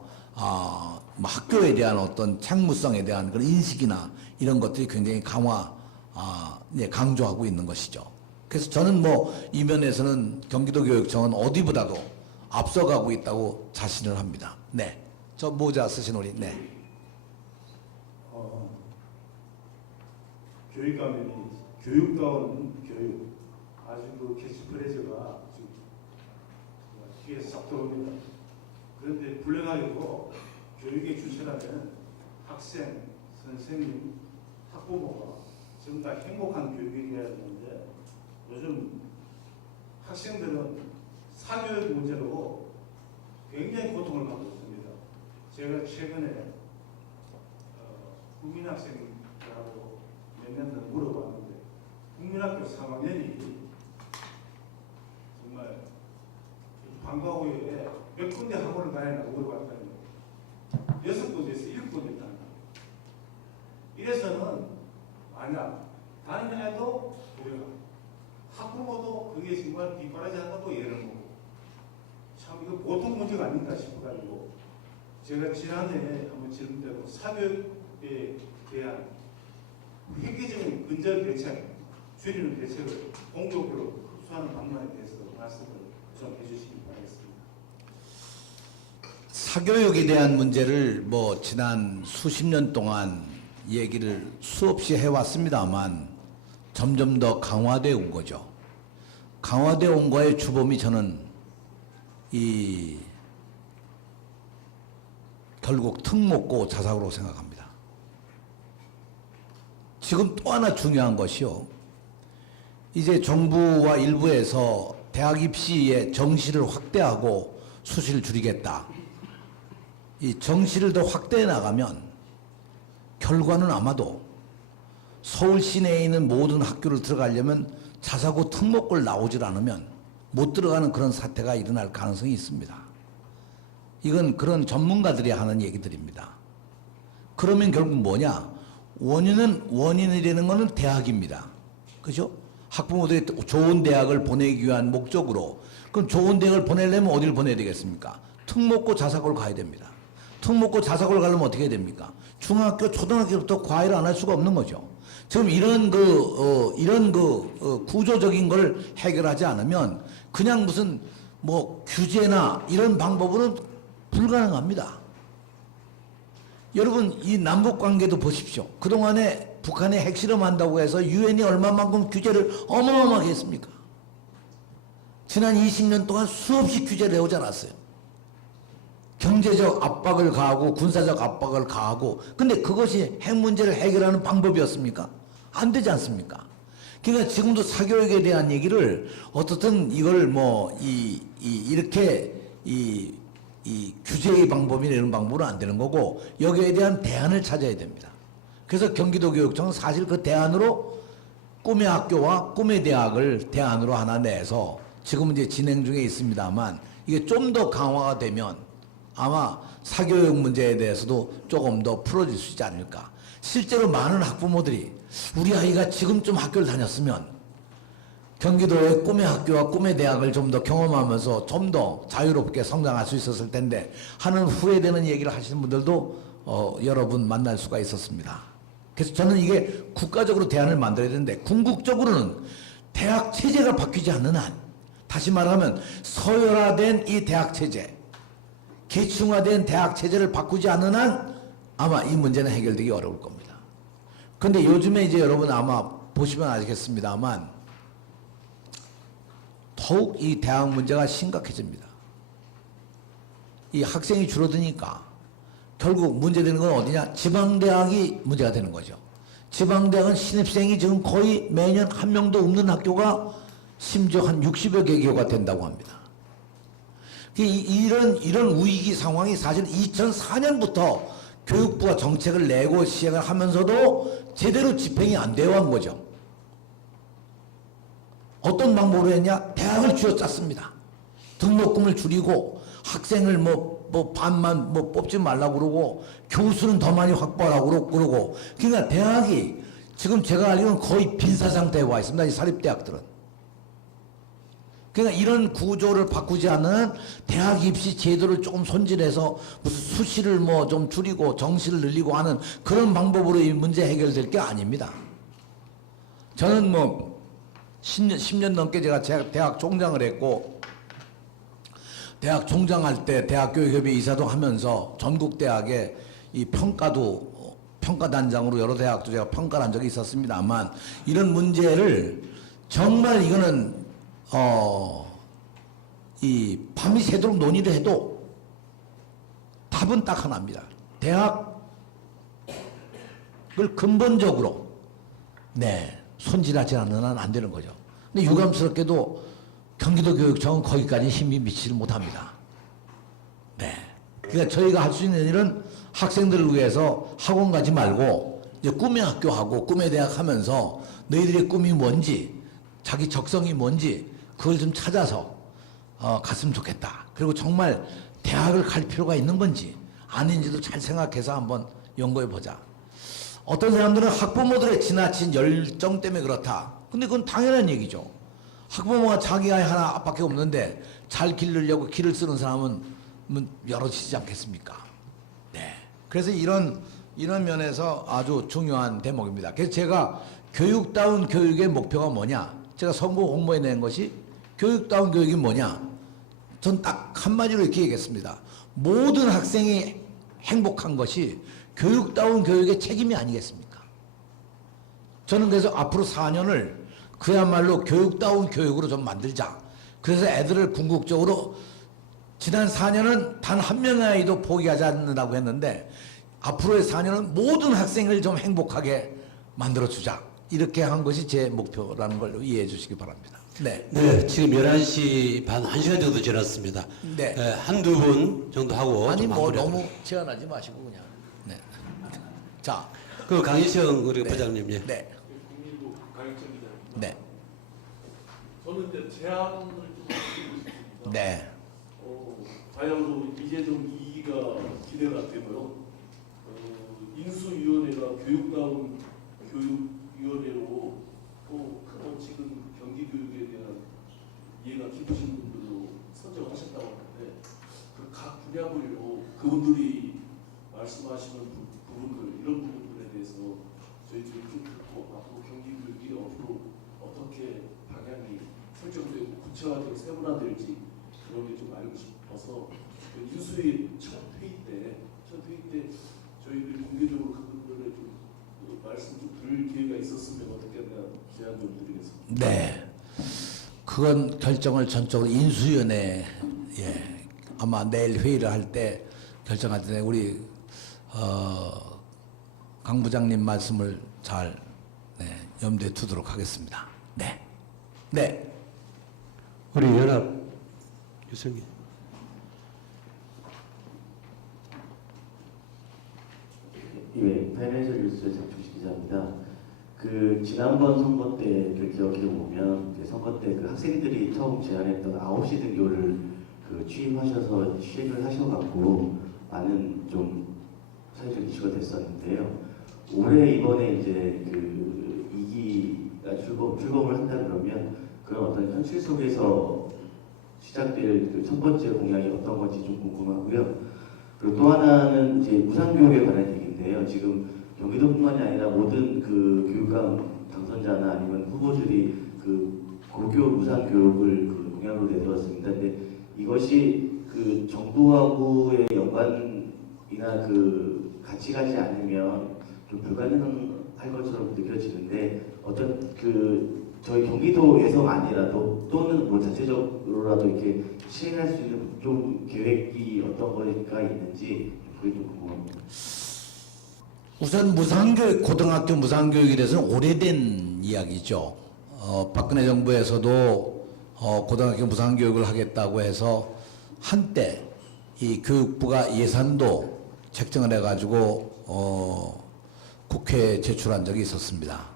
뭐 학교에 대한 어떤 책무성에 대한 그런 인식이나 이런 것들이 굉장히 강조하고 있는 것이죠. 그래서 저는 뭐 이 면에서는 경기도교육청은 어디보다도 앞서가고 있다고 자신을 합니다. 네, 저 모자 쓰신 우리 네. 교육감이 교육다운 교육 아주 그 캐치프레이즈가 지금 귀에 쏙 들어옵니다. 그런데 불행하게도 교육의 주체라면 학생, 선생님, 학부모가 지금 다 행복한 교육이 되어야 되는데 요즘 학생들은 사교육 문제로 굉장히 고통을 받고 있습니다. 제가 최근에 국민학생들하고 몇 년 전에 물어봤는데 국민학교 3학년이 정말 방과후에 몇 군데 학원을 다니나 물어봤더니 6군데에서 7군데 다닌다. 이래서는 만약 다니냐 해도 우리가 학부모도 그게 정말 뒷바라지 한다고 예를 보고 참 이거 보통 문제가 아닌가 싶어가지고 제가 지난해 한번 질문대로 사교육에 대한 획기적인 근절 대책, 줄이는 대책을 공격으로 흡수하는 방법에 대해서 말씀을 좀 해주시기 바라겠습니다. 사교육에 대한 문제를 뭐 지난 수십 년 동안 얘기를 수없이 해왔습니다만 점점 더 강화되어 온 거죠. 강화되어 온 거의 주범이 저는 결국 특목고 자사고라고 생각합니다. 지금 또 하나 중요한 것이요. 이제 정부와 일부에서 대학 입시의 정시를 확대하고 수시를 줄이겠다. 이 정시를 더 확대해 나가면 결과는 아마도 서울 시내에 있는 모든 학교를 들어가려면 자사고 특목고를 나오질 않으면 못 들어가는 그런 사태가 일어날 가능성이 있습니다. 이건 그런 전문가들이 하는 얘기들입니다. 그러면 결국 뭐냐? 원인이 되는 것은 대학입니다. 그죠? 학부모들이 좋은 대학을 보내기 위한 목적으로 그럼 좋은 대학을 보내려면 어디를 보내야 되겠습니까? 특목고 자사고를 가야 됩니다. 특목고 자사고를 가려면 어떻게 해야 됩니까? 중학교, 초등학교부터 과외를 안 할 수가 없는 거죠. 지금 이런 구조적인 걸 해결하지 않으면 그냥 무슨 뭐 규제나 이런 방법으로는 불가능합니다. 여러분 이 남북 관계도 보십시오. 그동안에 북한이 핵실험한다고 해서 유엔이 얼마만큼 규제를 어마어마하게 했습니까? 지난 20년 동안 수없이 규제를 해오지 않았어요. 경제적 압박을 가하고 군사적 압박을 가하고 근데 그것이 핵 문제를 해결하는 방법이었습니까? 안 되지 않습니까? 그러니까 지금도 사교육에 대한 얘기를 어떻든 이걸 뭐 이렇게 규제의 방법이나 이런 방법으로 안 되는 거고 여기에 대한 대안을 찾아야 됩니다. 그래서 경기도교육청은 사실 그 대안으로 꿈의 학교와 꿈의 대학을 대안으로 하나 내서 지금은 이제 진행 중에 있습니다만 이게 좀 더 강화가 되면 아마 사교육 문제에 대해서도 조금 더 풀어질 수 있지 않을까. 실제로 많은 학부모들이 우리 아이가 지금쯤 학교를 다녔으면 경기도의 꿈의 학교와 꿈의 대학을 좀 더 경험하면서 좀 더 자유롭게 성장할 수 있었을 텐데 하는 후회되는 얘기를 하시는 분들도 여러분 만날 수가 있었습니다. 그래서 저는 이게 국가적으로 대안을 만들어야 되는데 궁극적으로는 대학 체제가 바뀌지 않는 한 다시 말하면 서열화된 이 대학 체제 계층화된 대학 체제를 바꾸지 않는 한 아마 이 문제는 해결되기 어려울 겁니다. 그런데 요즘에 이제 여러분 아마 보시면 아시겠습니다만 더욱 이 대학 문제가 심각해집니다. 이 학생이 줄어드니까 결국 문제되는 건 어디냐? 지방대학이 문제가 되는 거죠. 지방대학은 신입생이 지금 거의 매년 한 명도 없는 학교가 심지어 한 60여 개 교가 된다고 합니다. 이런 위기 상황이 사실 2004년부터 교육부가 정책을 내고 시행을 하면서도 제대로 집행이 안 되어 온 거죠. 어떤 방법으로 했냐? 대학을 쥐어짰습니다. 등록금을 줄이고 학생을 뭐 뭐 반만 뭐 뽑지 말라고 그러고 교수는 더 많이 확보하라고 그러고 그러니까 대학이 지금 제가 알기로는 거의 빈사 상태에 와 있습니다. 이 사립대학들은. 그러니까 이런 구조를 바꾸지 않는 대학 입시 제도를 조금 손질해서 무슨 수시를 뭐 좀 줄이고 정시를 늘리고 하는 그런 방법으로 이 문제 해결될 게 아닙니다. 저는 뭐 10년 넘게 제가 대학 총장을 했고 대학 총장할 때 대학교육협의 이사도 하면서 전국 대학에 이 평가단장으로 여러 대학도 제가 평가를 한 적이 있었습니다만 이런 문제를 정말 이거는 이 밤이 새도록 논의를 해도 답은 딱 하나입니다. 대학을 근본적으로 손질하지 않는 한 안 되는 거죠. 근데 유감스럽게도 경기도교육청은 거기까지 힘이 미치지 못합니다. 그러니까 저희가 할 수 있는 일은 학생들을 위해서 학원 가지 말고 이제 꿈의 학교 하고 꿈의 대학 하면서 너희들의 꿈이 뭔지 자기 적성이 뭔지 그걸 좀 찾아서 갔으면 좋겠다. 그리고 정말 대학을 갈 필요가 있는 건지 아닌지도 잘 생각해서 한번 연구해 보자. 어떤 사람들은 학부모들의 지나친 열정 때문에 그렇다. 근데 그건 당연한 얘기죠. 학부모가 자기 아이 하나밖에 없는데 잘 기르려고 기를 쓰는 사람은 여럿이지 않겠습니까? 그래서 이런 면에서 아주 중요한 대목입니다. 그래서 제가 교육다운 교육의 목표가 뭐냐? 제가 선거 공모에 낸 것이 교육다운 교육이 뭐냐? 전 딱 한마디로 이렇게 얘기했습니다. 모든 학생이 행복한 것이 교육다운 교육의 책임이 아니겠습니까? 저는 그래서 앞으로 4년을 그야말로 교육다운 교육으로 좀 만들자. 그래서 애들을 궁극적으로 지난 4년은 단 한 명의 아이도 포기하지 않는다고 했는데 앞으로의 4년은 모든 학생을 좀 행복하게 만들어주자. 이렇게 한 것이 제 목표라는 걸 이해해 주시기 바랍니다. 네, 지금 11시 반 1시간 정도 지났습니다. 한두 분 정도 하고 아니 좀 뭐 마무리하도록. 너무 제한하지 마시고 그냥. 자, 그 강희정 우리 부장님. 예. 국민부 강익철 기자입니다. 네. 저는 이제 제안을 좀 드리고 싶습니다. 네. 바야흐로 이재정 2기가 기대가 되고요. 인수위원회가 교육다운 교육위원회로 또 큰 원칙은 경기교육에 대한 이해가 깊으신 분들로 선정을 하셨다고 하는데 그 각 분야별로 그분들이 말씀하시는 부분들 이런 부분들에 대해서 저희들이 좀 듣고 앞으로 경기교육이 앞으로 어떻게 방향이 설정되고 구체화되고 세분화될지 그런 게 좀 알고 싶어서 인수위 첫 회의 때 저희들이 공개적으로 그분들의 좀 말씀 좀 들을 기회가 있었으면 어떻겠나 제안 좀 드리겠습니다. 네. 그건 결정을 전적으로 인수위원회 아마 내일 회의를 할 때 결정할 텐데 우리 강 부장님 말씀을 잘 염두에 두도록 하겠습니다. 네. 우리 연합 유성기. 예, 파이낸셜 뉴스 장충식 기자입니다. 그 지난번 선거 때 기억해 보면 선거 때 그 학생들이 처음 제안했던 9시 등교를 그 취임하셔서 시행을 하셔갖고 많은 좀 사회적 이슈가 됐었는데요. 올해 이번에 이제 그 2기가 출범을 한다 그러면 그런 어떤 현실 속에서 시작될 그 첫 번째 공약이 어떤 건지 좀 궁금하고요. 그리고 또 하나는 이제 무상교육에 관한 얘기인데요. 지금 경기도뿐만이 아니라 모든 그 교육감 당선자나 아니면 후보들이 그 고교 무상교육을 그 공약으로 내세웠습니다. 근데 이것이 그 정부하고의 연관이나 그 같이 가지 않으면 좀 불가능할 것처럼 느껴지는데 어떤 그 저희 경기도에서만이라도 또는 뭐 자체적으로라도 이렇게 시행할 수 있는 좀 계획이 어떤 거가 있는지 그게 좀 궁금합니다. 우선 무상교육, 고등학교 무상교육에 대해서는 오래된 이야기죠. 박근혜 정부에서도 고등학교 무상교육을 하겠다고 해서 한때 이 교육부가 예산도 책정을 해가지고 국회에 제출한 적이 있었습니다.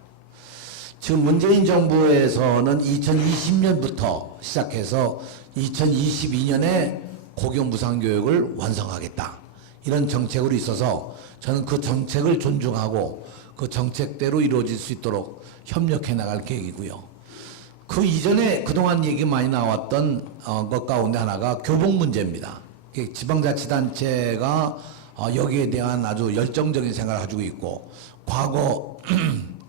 지금 문재인 정부에서는 2020년부터 시작해서 2022년에 고교 무상교육을 완성하겠다. 이런 정책으로 있어서 저는 그 정책을 존중하고 그 정책대로 이루어질 수 있도록 협력해 나갈 계획이고요. 그 이전에 그동안 얘기 많이 나왔던 것 가운데 하나가 교복 문제입니다. 지방자치단체가 여기에 대한 아주 열정적인 생각을 가지고 있고, 과거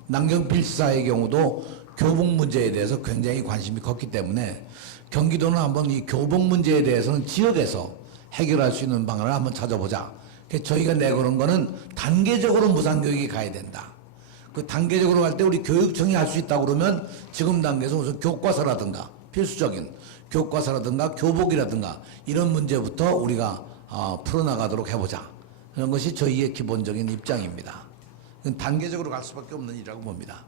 남경필 지사의 경우도 교복 문제에 대해서 굉장히 관심이 컸기 때문에 경기도는 한번 이 교복 문제에 대해서는 지역에서 해결할 수 있는 방안을 한번 찾아보자. 그래서 저희가 내거는 거는 단계적으로 무상교육이 가야 된다. 그 단계적으로 갈 때 우리 교육청이 할 수 있다고 그러면 지금 단계에서 무슨 교과서라든가 필수적인 교과서라든가 교복이라든가 이런 문제부터 우리가 풀어나가도록 해보자. 그런 것이 저희의 기본적인 입장입니다. 단계적으로 갈 수밖에 없는 일이라고 봅니다.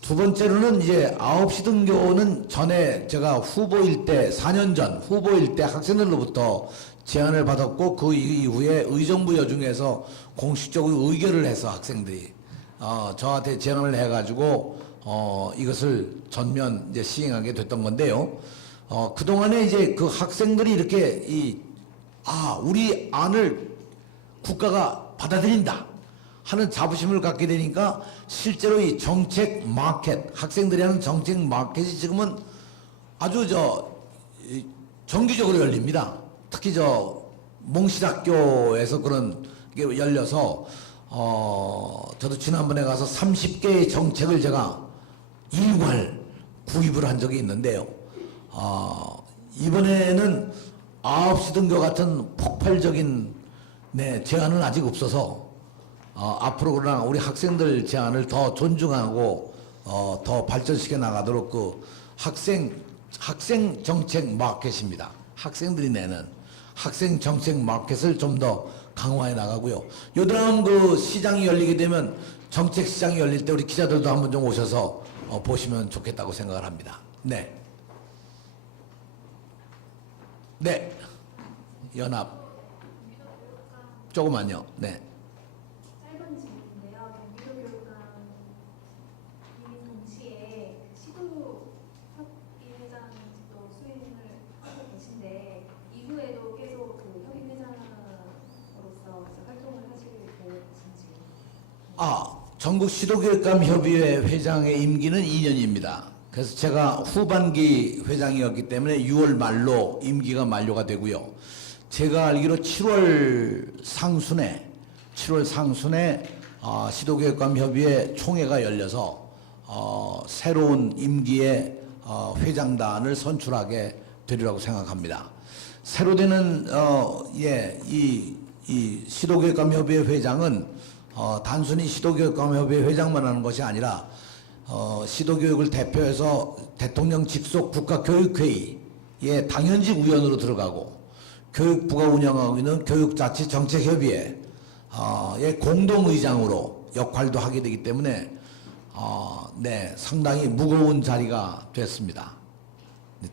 두 번째로는 이제 9시 등교는 전에 제가 후보일 때 4년 전 후보일 때 학생들로부터 제안을 받았고, 그 이후에 의정부 여중에서 공식적으로 의결을 해서 학생들이 저한테 제안을 해가지고 이것을 전면 이제 시행하게 됐던 건데요. 그 동안에 이제 그 학생들이 이렇게 우리 안을 국가가 받아들인다 하는 자부심을 갖게 되니까 실제로 이 정책 마켓, 학생들이 하는 정책 마켓이 지금은 아주 정기적으로 열립니다. 특히 몽실학교에서 그런 게 열려서 저도 지난번에 가서 30개의 정책을 제가 일괄 구입을 한 적이 있는데요. 이번에는 9시 등교 같은 폭발적인 제안은 아직 없어서 앞으로 그러나 우리 학생들 제안을 더 존중하고 더 발전시켜 나가도록 그 학생 정책 마켓입니다. 학생들이 내는 학생 정책 마켓을 좀 더 강화해 나가고요. 요 다음 그 시장이 열리게 되면 정책 시장이 열릴 때 우리 기자들도 한번 좀 오셔서 보시면 좋겠다고 생각을 합니다. 네. 네. 연합. 조금만요. 네. 짧은 질문인데요. 경기도 교육감 이 동시에 시도협의회장직도 수행을 하고 계신데 이후에도 계속 그 협의회장으로서 활동을 하실 계획이신지? 전국 시도교육감 협의회 회장의 임기는 2년입니다. 그래서 제가 후반기 회장이었기 때문에 6월 말로 임기가 만료가 되고요. 제가 알기로 7월 상순에 시도교육감 협의회 총회가 열려서 새로운 임기의 회장단을 선출하게 되리라고 생각합니다. 새로 되는 이 시도교육감 협의회 회장은 단순히 시도교육감 협의회 회장만 하는 것이 아니라 시도교육을 대표해서 대통령 직속 국가교육회의에 당연직 위원으로 들어가고, 교육부가 운영하고 있는 교육자치정책협의회의 공동의장으로 역할도 하게 되기 때문에 상당히 무거운 자리가 됐습니다.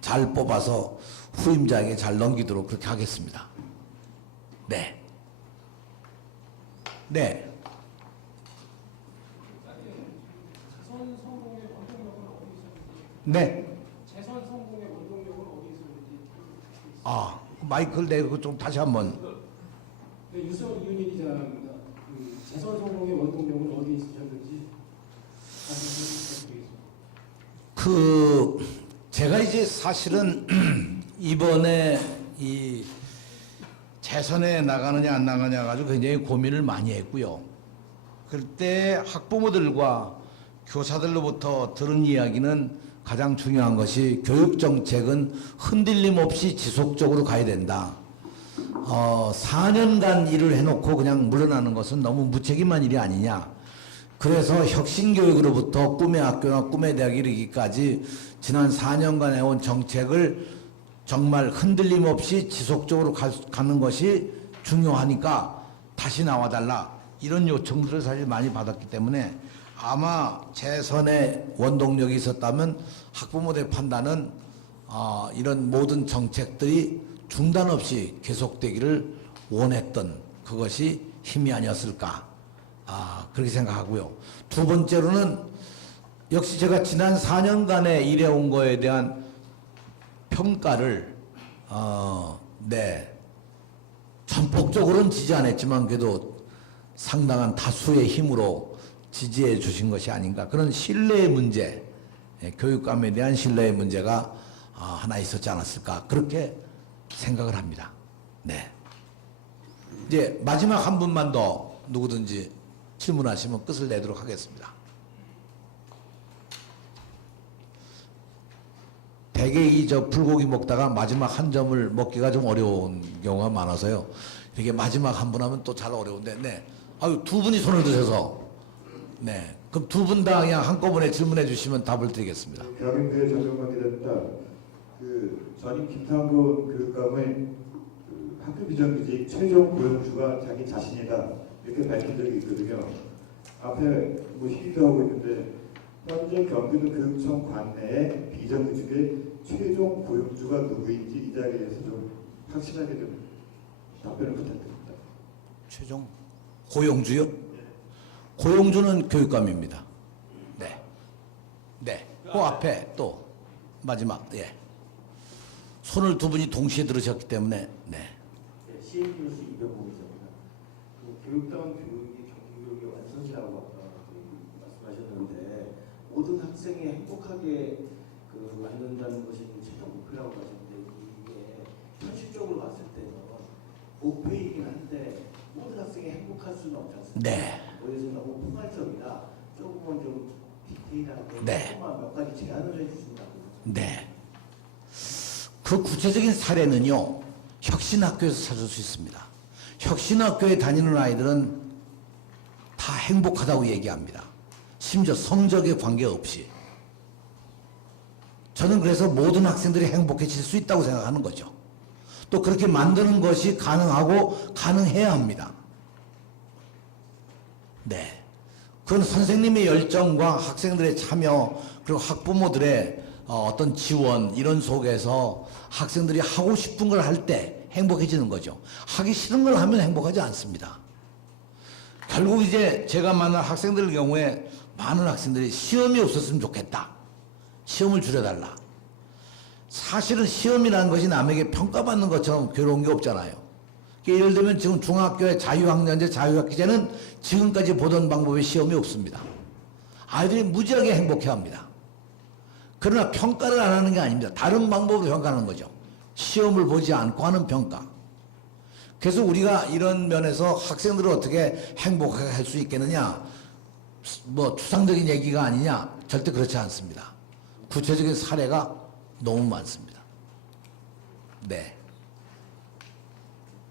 잘 뽑아서 후임자에게 잘 넘기도록 그렇게 하겠습니다. 네. 네. 네. 재선 성공의 원동력은 어디 있었는지. 마이크를 내고 좀 다시 한번. 네, 유성 이윤희 기자입니다. 재선 성공의 원동력은 어디 있으셨는지 다시 말씀드리겠습니다. 제가 이제 사실은 이번에 이 재선에 나가느냐 안 나가냐 가지고 굉장히 고민을 많이 했고요. 그때 학부모들과 교사들로부터 들은 이야기는 가장 중요한 것이 교육정책은 흔들림 없이 지속적으로 가야 된다. 4년간 일을 해놓고 그냥 물러나는 것은 너무 무책임한 일이 아니냐. 그래서 혁신교육으로부터 꿈의 학교나 꿈의 대학에 이르기까지 지난 4년간 해온 정책을 정말 흔들림 없이 지속적으로 가는 것이 중요하니까 다시 나와달라. 이런 요청들을 사실 많이 받았기 때문에 아마 재선에 원동력이 있었다면 학부모들의 판단은 이런 모든 정책들이 중단 없이 계속되기를 원했던 그것이 힘이 아니었을까, 그렇게 생각하고요. 두 번째로는 역시 제가 지난 4년간의 일해온 거에 대한 평가를 네, 전폭적으로는 지지 안 했지만 그래도 상당한 다수의 힘으로 지지해 주신 것이 아닌가. 그런 신뢰의 문제, 교육감에 대한 신뢰의 문제가 하나 있었지 않았을까. 그렇게 생각을 합니다. 네. 이제 마지막 한 분만 더 누구든지 질문하시면 끝을 내도록 하겠습니다. 대개 이 불고기 먹다가 마지막 한 점을 먹기가 좀 어려운 경우가 많아서요. 이렇게 마지막 한 분 하면 또 잘 어려운데, 네. 아유, 두 분이 손을 드셔서, 네. 그럼 두 분 다 그냥 한꺼번에 질문해 주시면 답을 드리겠습니다. 대학교의 전정관계자입니다. 전임 김상곤 교육감의 학교 비정규직 최종 고용주가 자기 자신이다 이렇게 밝힌 적이 있거든요. 앞에 시기도 하고 있는데 현재 경기도 교육청 관내의 비정규직의 최종 고용주가 누구인지 이 자리에서 좀 확실하게 좀 답변을 부탁드립니다. 최종 고용주요? 고용주는 교육감입니다. 네. 네. 그 앞에 또 마지막, 예. 손을 두 분이 동시에 들으셨기 때문에, 네. CNB뉴스 이병호 기자입니다. 교육다운 교육이 경기교육의 완성이라고 아까 말씀하셨는데 모든 학생이 행복하게 만든다는 것이 최종 목표라고 하셨는데 이게 현실적으로 봤을 때는 목표이긴 한데 모든 학생이 행복할 수는 없지 않습니까? 네. 그래서 너무 포괄적이라 조금은 좀 디테일하게 네. 조금만 몇 가지 제안을 해주신다고. 네. 그 구체적인 사례는요, 혁신학교에서 찾을 수 있습니다. 혁신학교에 다니는 아이들은 다 행복하다고 얘기합니다. 심지어 성적에 관계없이. 저는 그래서 모든 학생들이 행복해질 수 있다고 생각하는 거죠. 또 그렇게 만드는 것이 가능하고 가능해야 합니다. 네. 그건 선생님의 열정과 학생들의 참여 그리고 학부모들의 어떤 지원 이런 속에서 학생들이 하고 싶은 걸 할 때 행복해지는 거죠. 하기 싫은 걸 하면 행복하지 않습니다. 결국 이제 제가 만난 학생들 경우에 많은 학생들이 시험이 없었으면 좋겠다. 시험을 줄여달라. 사실은 시험이라는 것이 남에게 평가받는 것처럼 괴로운 게 없잖아요. 예를 들면 지금 중학교의 자유학년제, 자유학기제는 지금까지 보던 방법의 시험이 없습니다. 아이들이 무지하게 행복해합니다. 그러나 평가를 안 하는 게 아닙니다. 다른 방법으로 평가하는 거죠. 시험을 보지 않고 하는 평가. 그래서 우리가 이런 면에서 학생들을 어떻게 행복하게 할 수 있겠느냐, 뭐 추상적인 얘기가 아니냐, 절대 그렇지 않습니다. 구체적인 사례가 너무 많습니다. 네.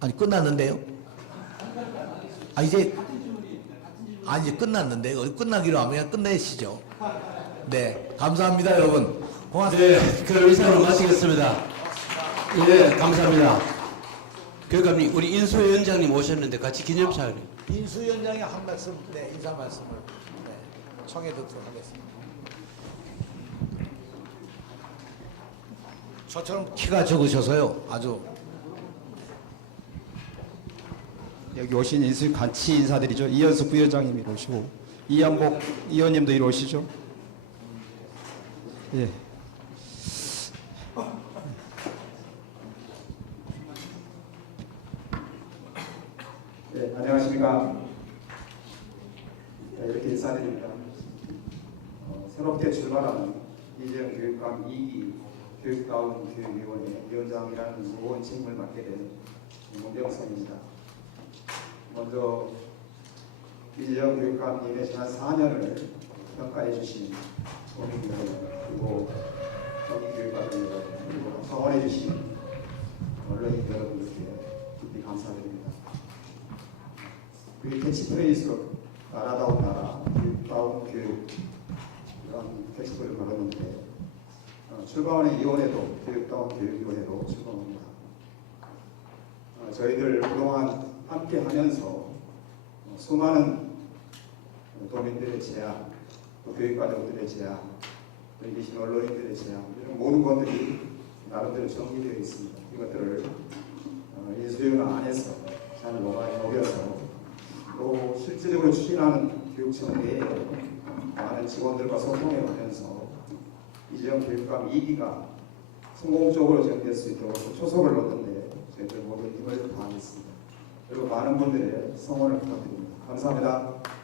아니 끝났는데요? 이제 끝났는데요. 끝나기로 하면 그냥 끝내시죠. 네, 감사합니다, 여러분. 고맙습니다. 네, 그럼 이상으로 마치겠습니다. 네, 감사합니다. 교육감님, 우리 인수위원장님 오셨는데 같이 기념사를. 인수위원장이 한 말씀, 네, 인사 말씀을 청해 듣도록 하겠습니다. 저처럼 키가 적으셔서요, 아주. 여기 오신 인수위 같이 인사드리죠. 이현숙 부위원장님이 이리 오시고 이양복 의원님도 이리 오시죠. 예. 네, 안녕하십니까. 네, 이렇게 인사드립니다. 새롭게 출발하는 이재영 교육감 2기 교육다운 교육위원회 위원장이라는 무거운 책임을 맡게 된 문병선입니다. 먼저 이재영 교육감님의 지난 4년을 평가해 주신 국민여러분, 그리고 경기교육감님 그리고 성원해 주신 언론인 여러분들께 깊이 감사드립니다. 우리 캐치프레이즈로 나라다운 나라, 교육다운 교육 이런 캐치프레이즈를 걸었는데 출범하는 위원회도 교육다운 교육위원회로 출범합니다. 저희들 그동안 함께 하면서 수많은 도민들의 제안, 또 교육과정들의 제안, 여기 계신 언론인들의 제안, 이런 모든 것들이 나름대로 정리되어 있습니다. 이것들을 인수위원 안에서 잘 녹여서 또 실질적으로 추진하는 교육청 내에 많은 직원들과 소통해 가면서 이재영 교육감 2기가 성공적으로 진행될 수 있도록 초석을 놓는 데 저희들 모두 힘을 다하겠습니다. 그리고 많은 분들의 성원을 부탁드립니다. 감사합니다.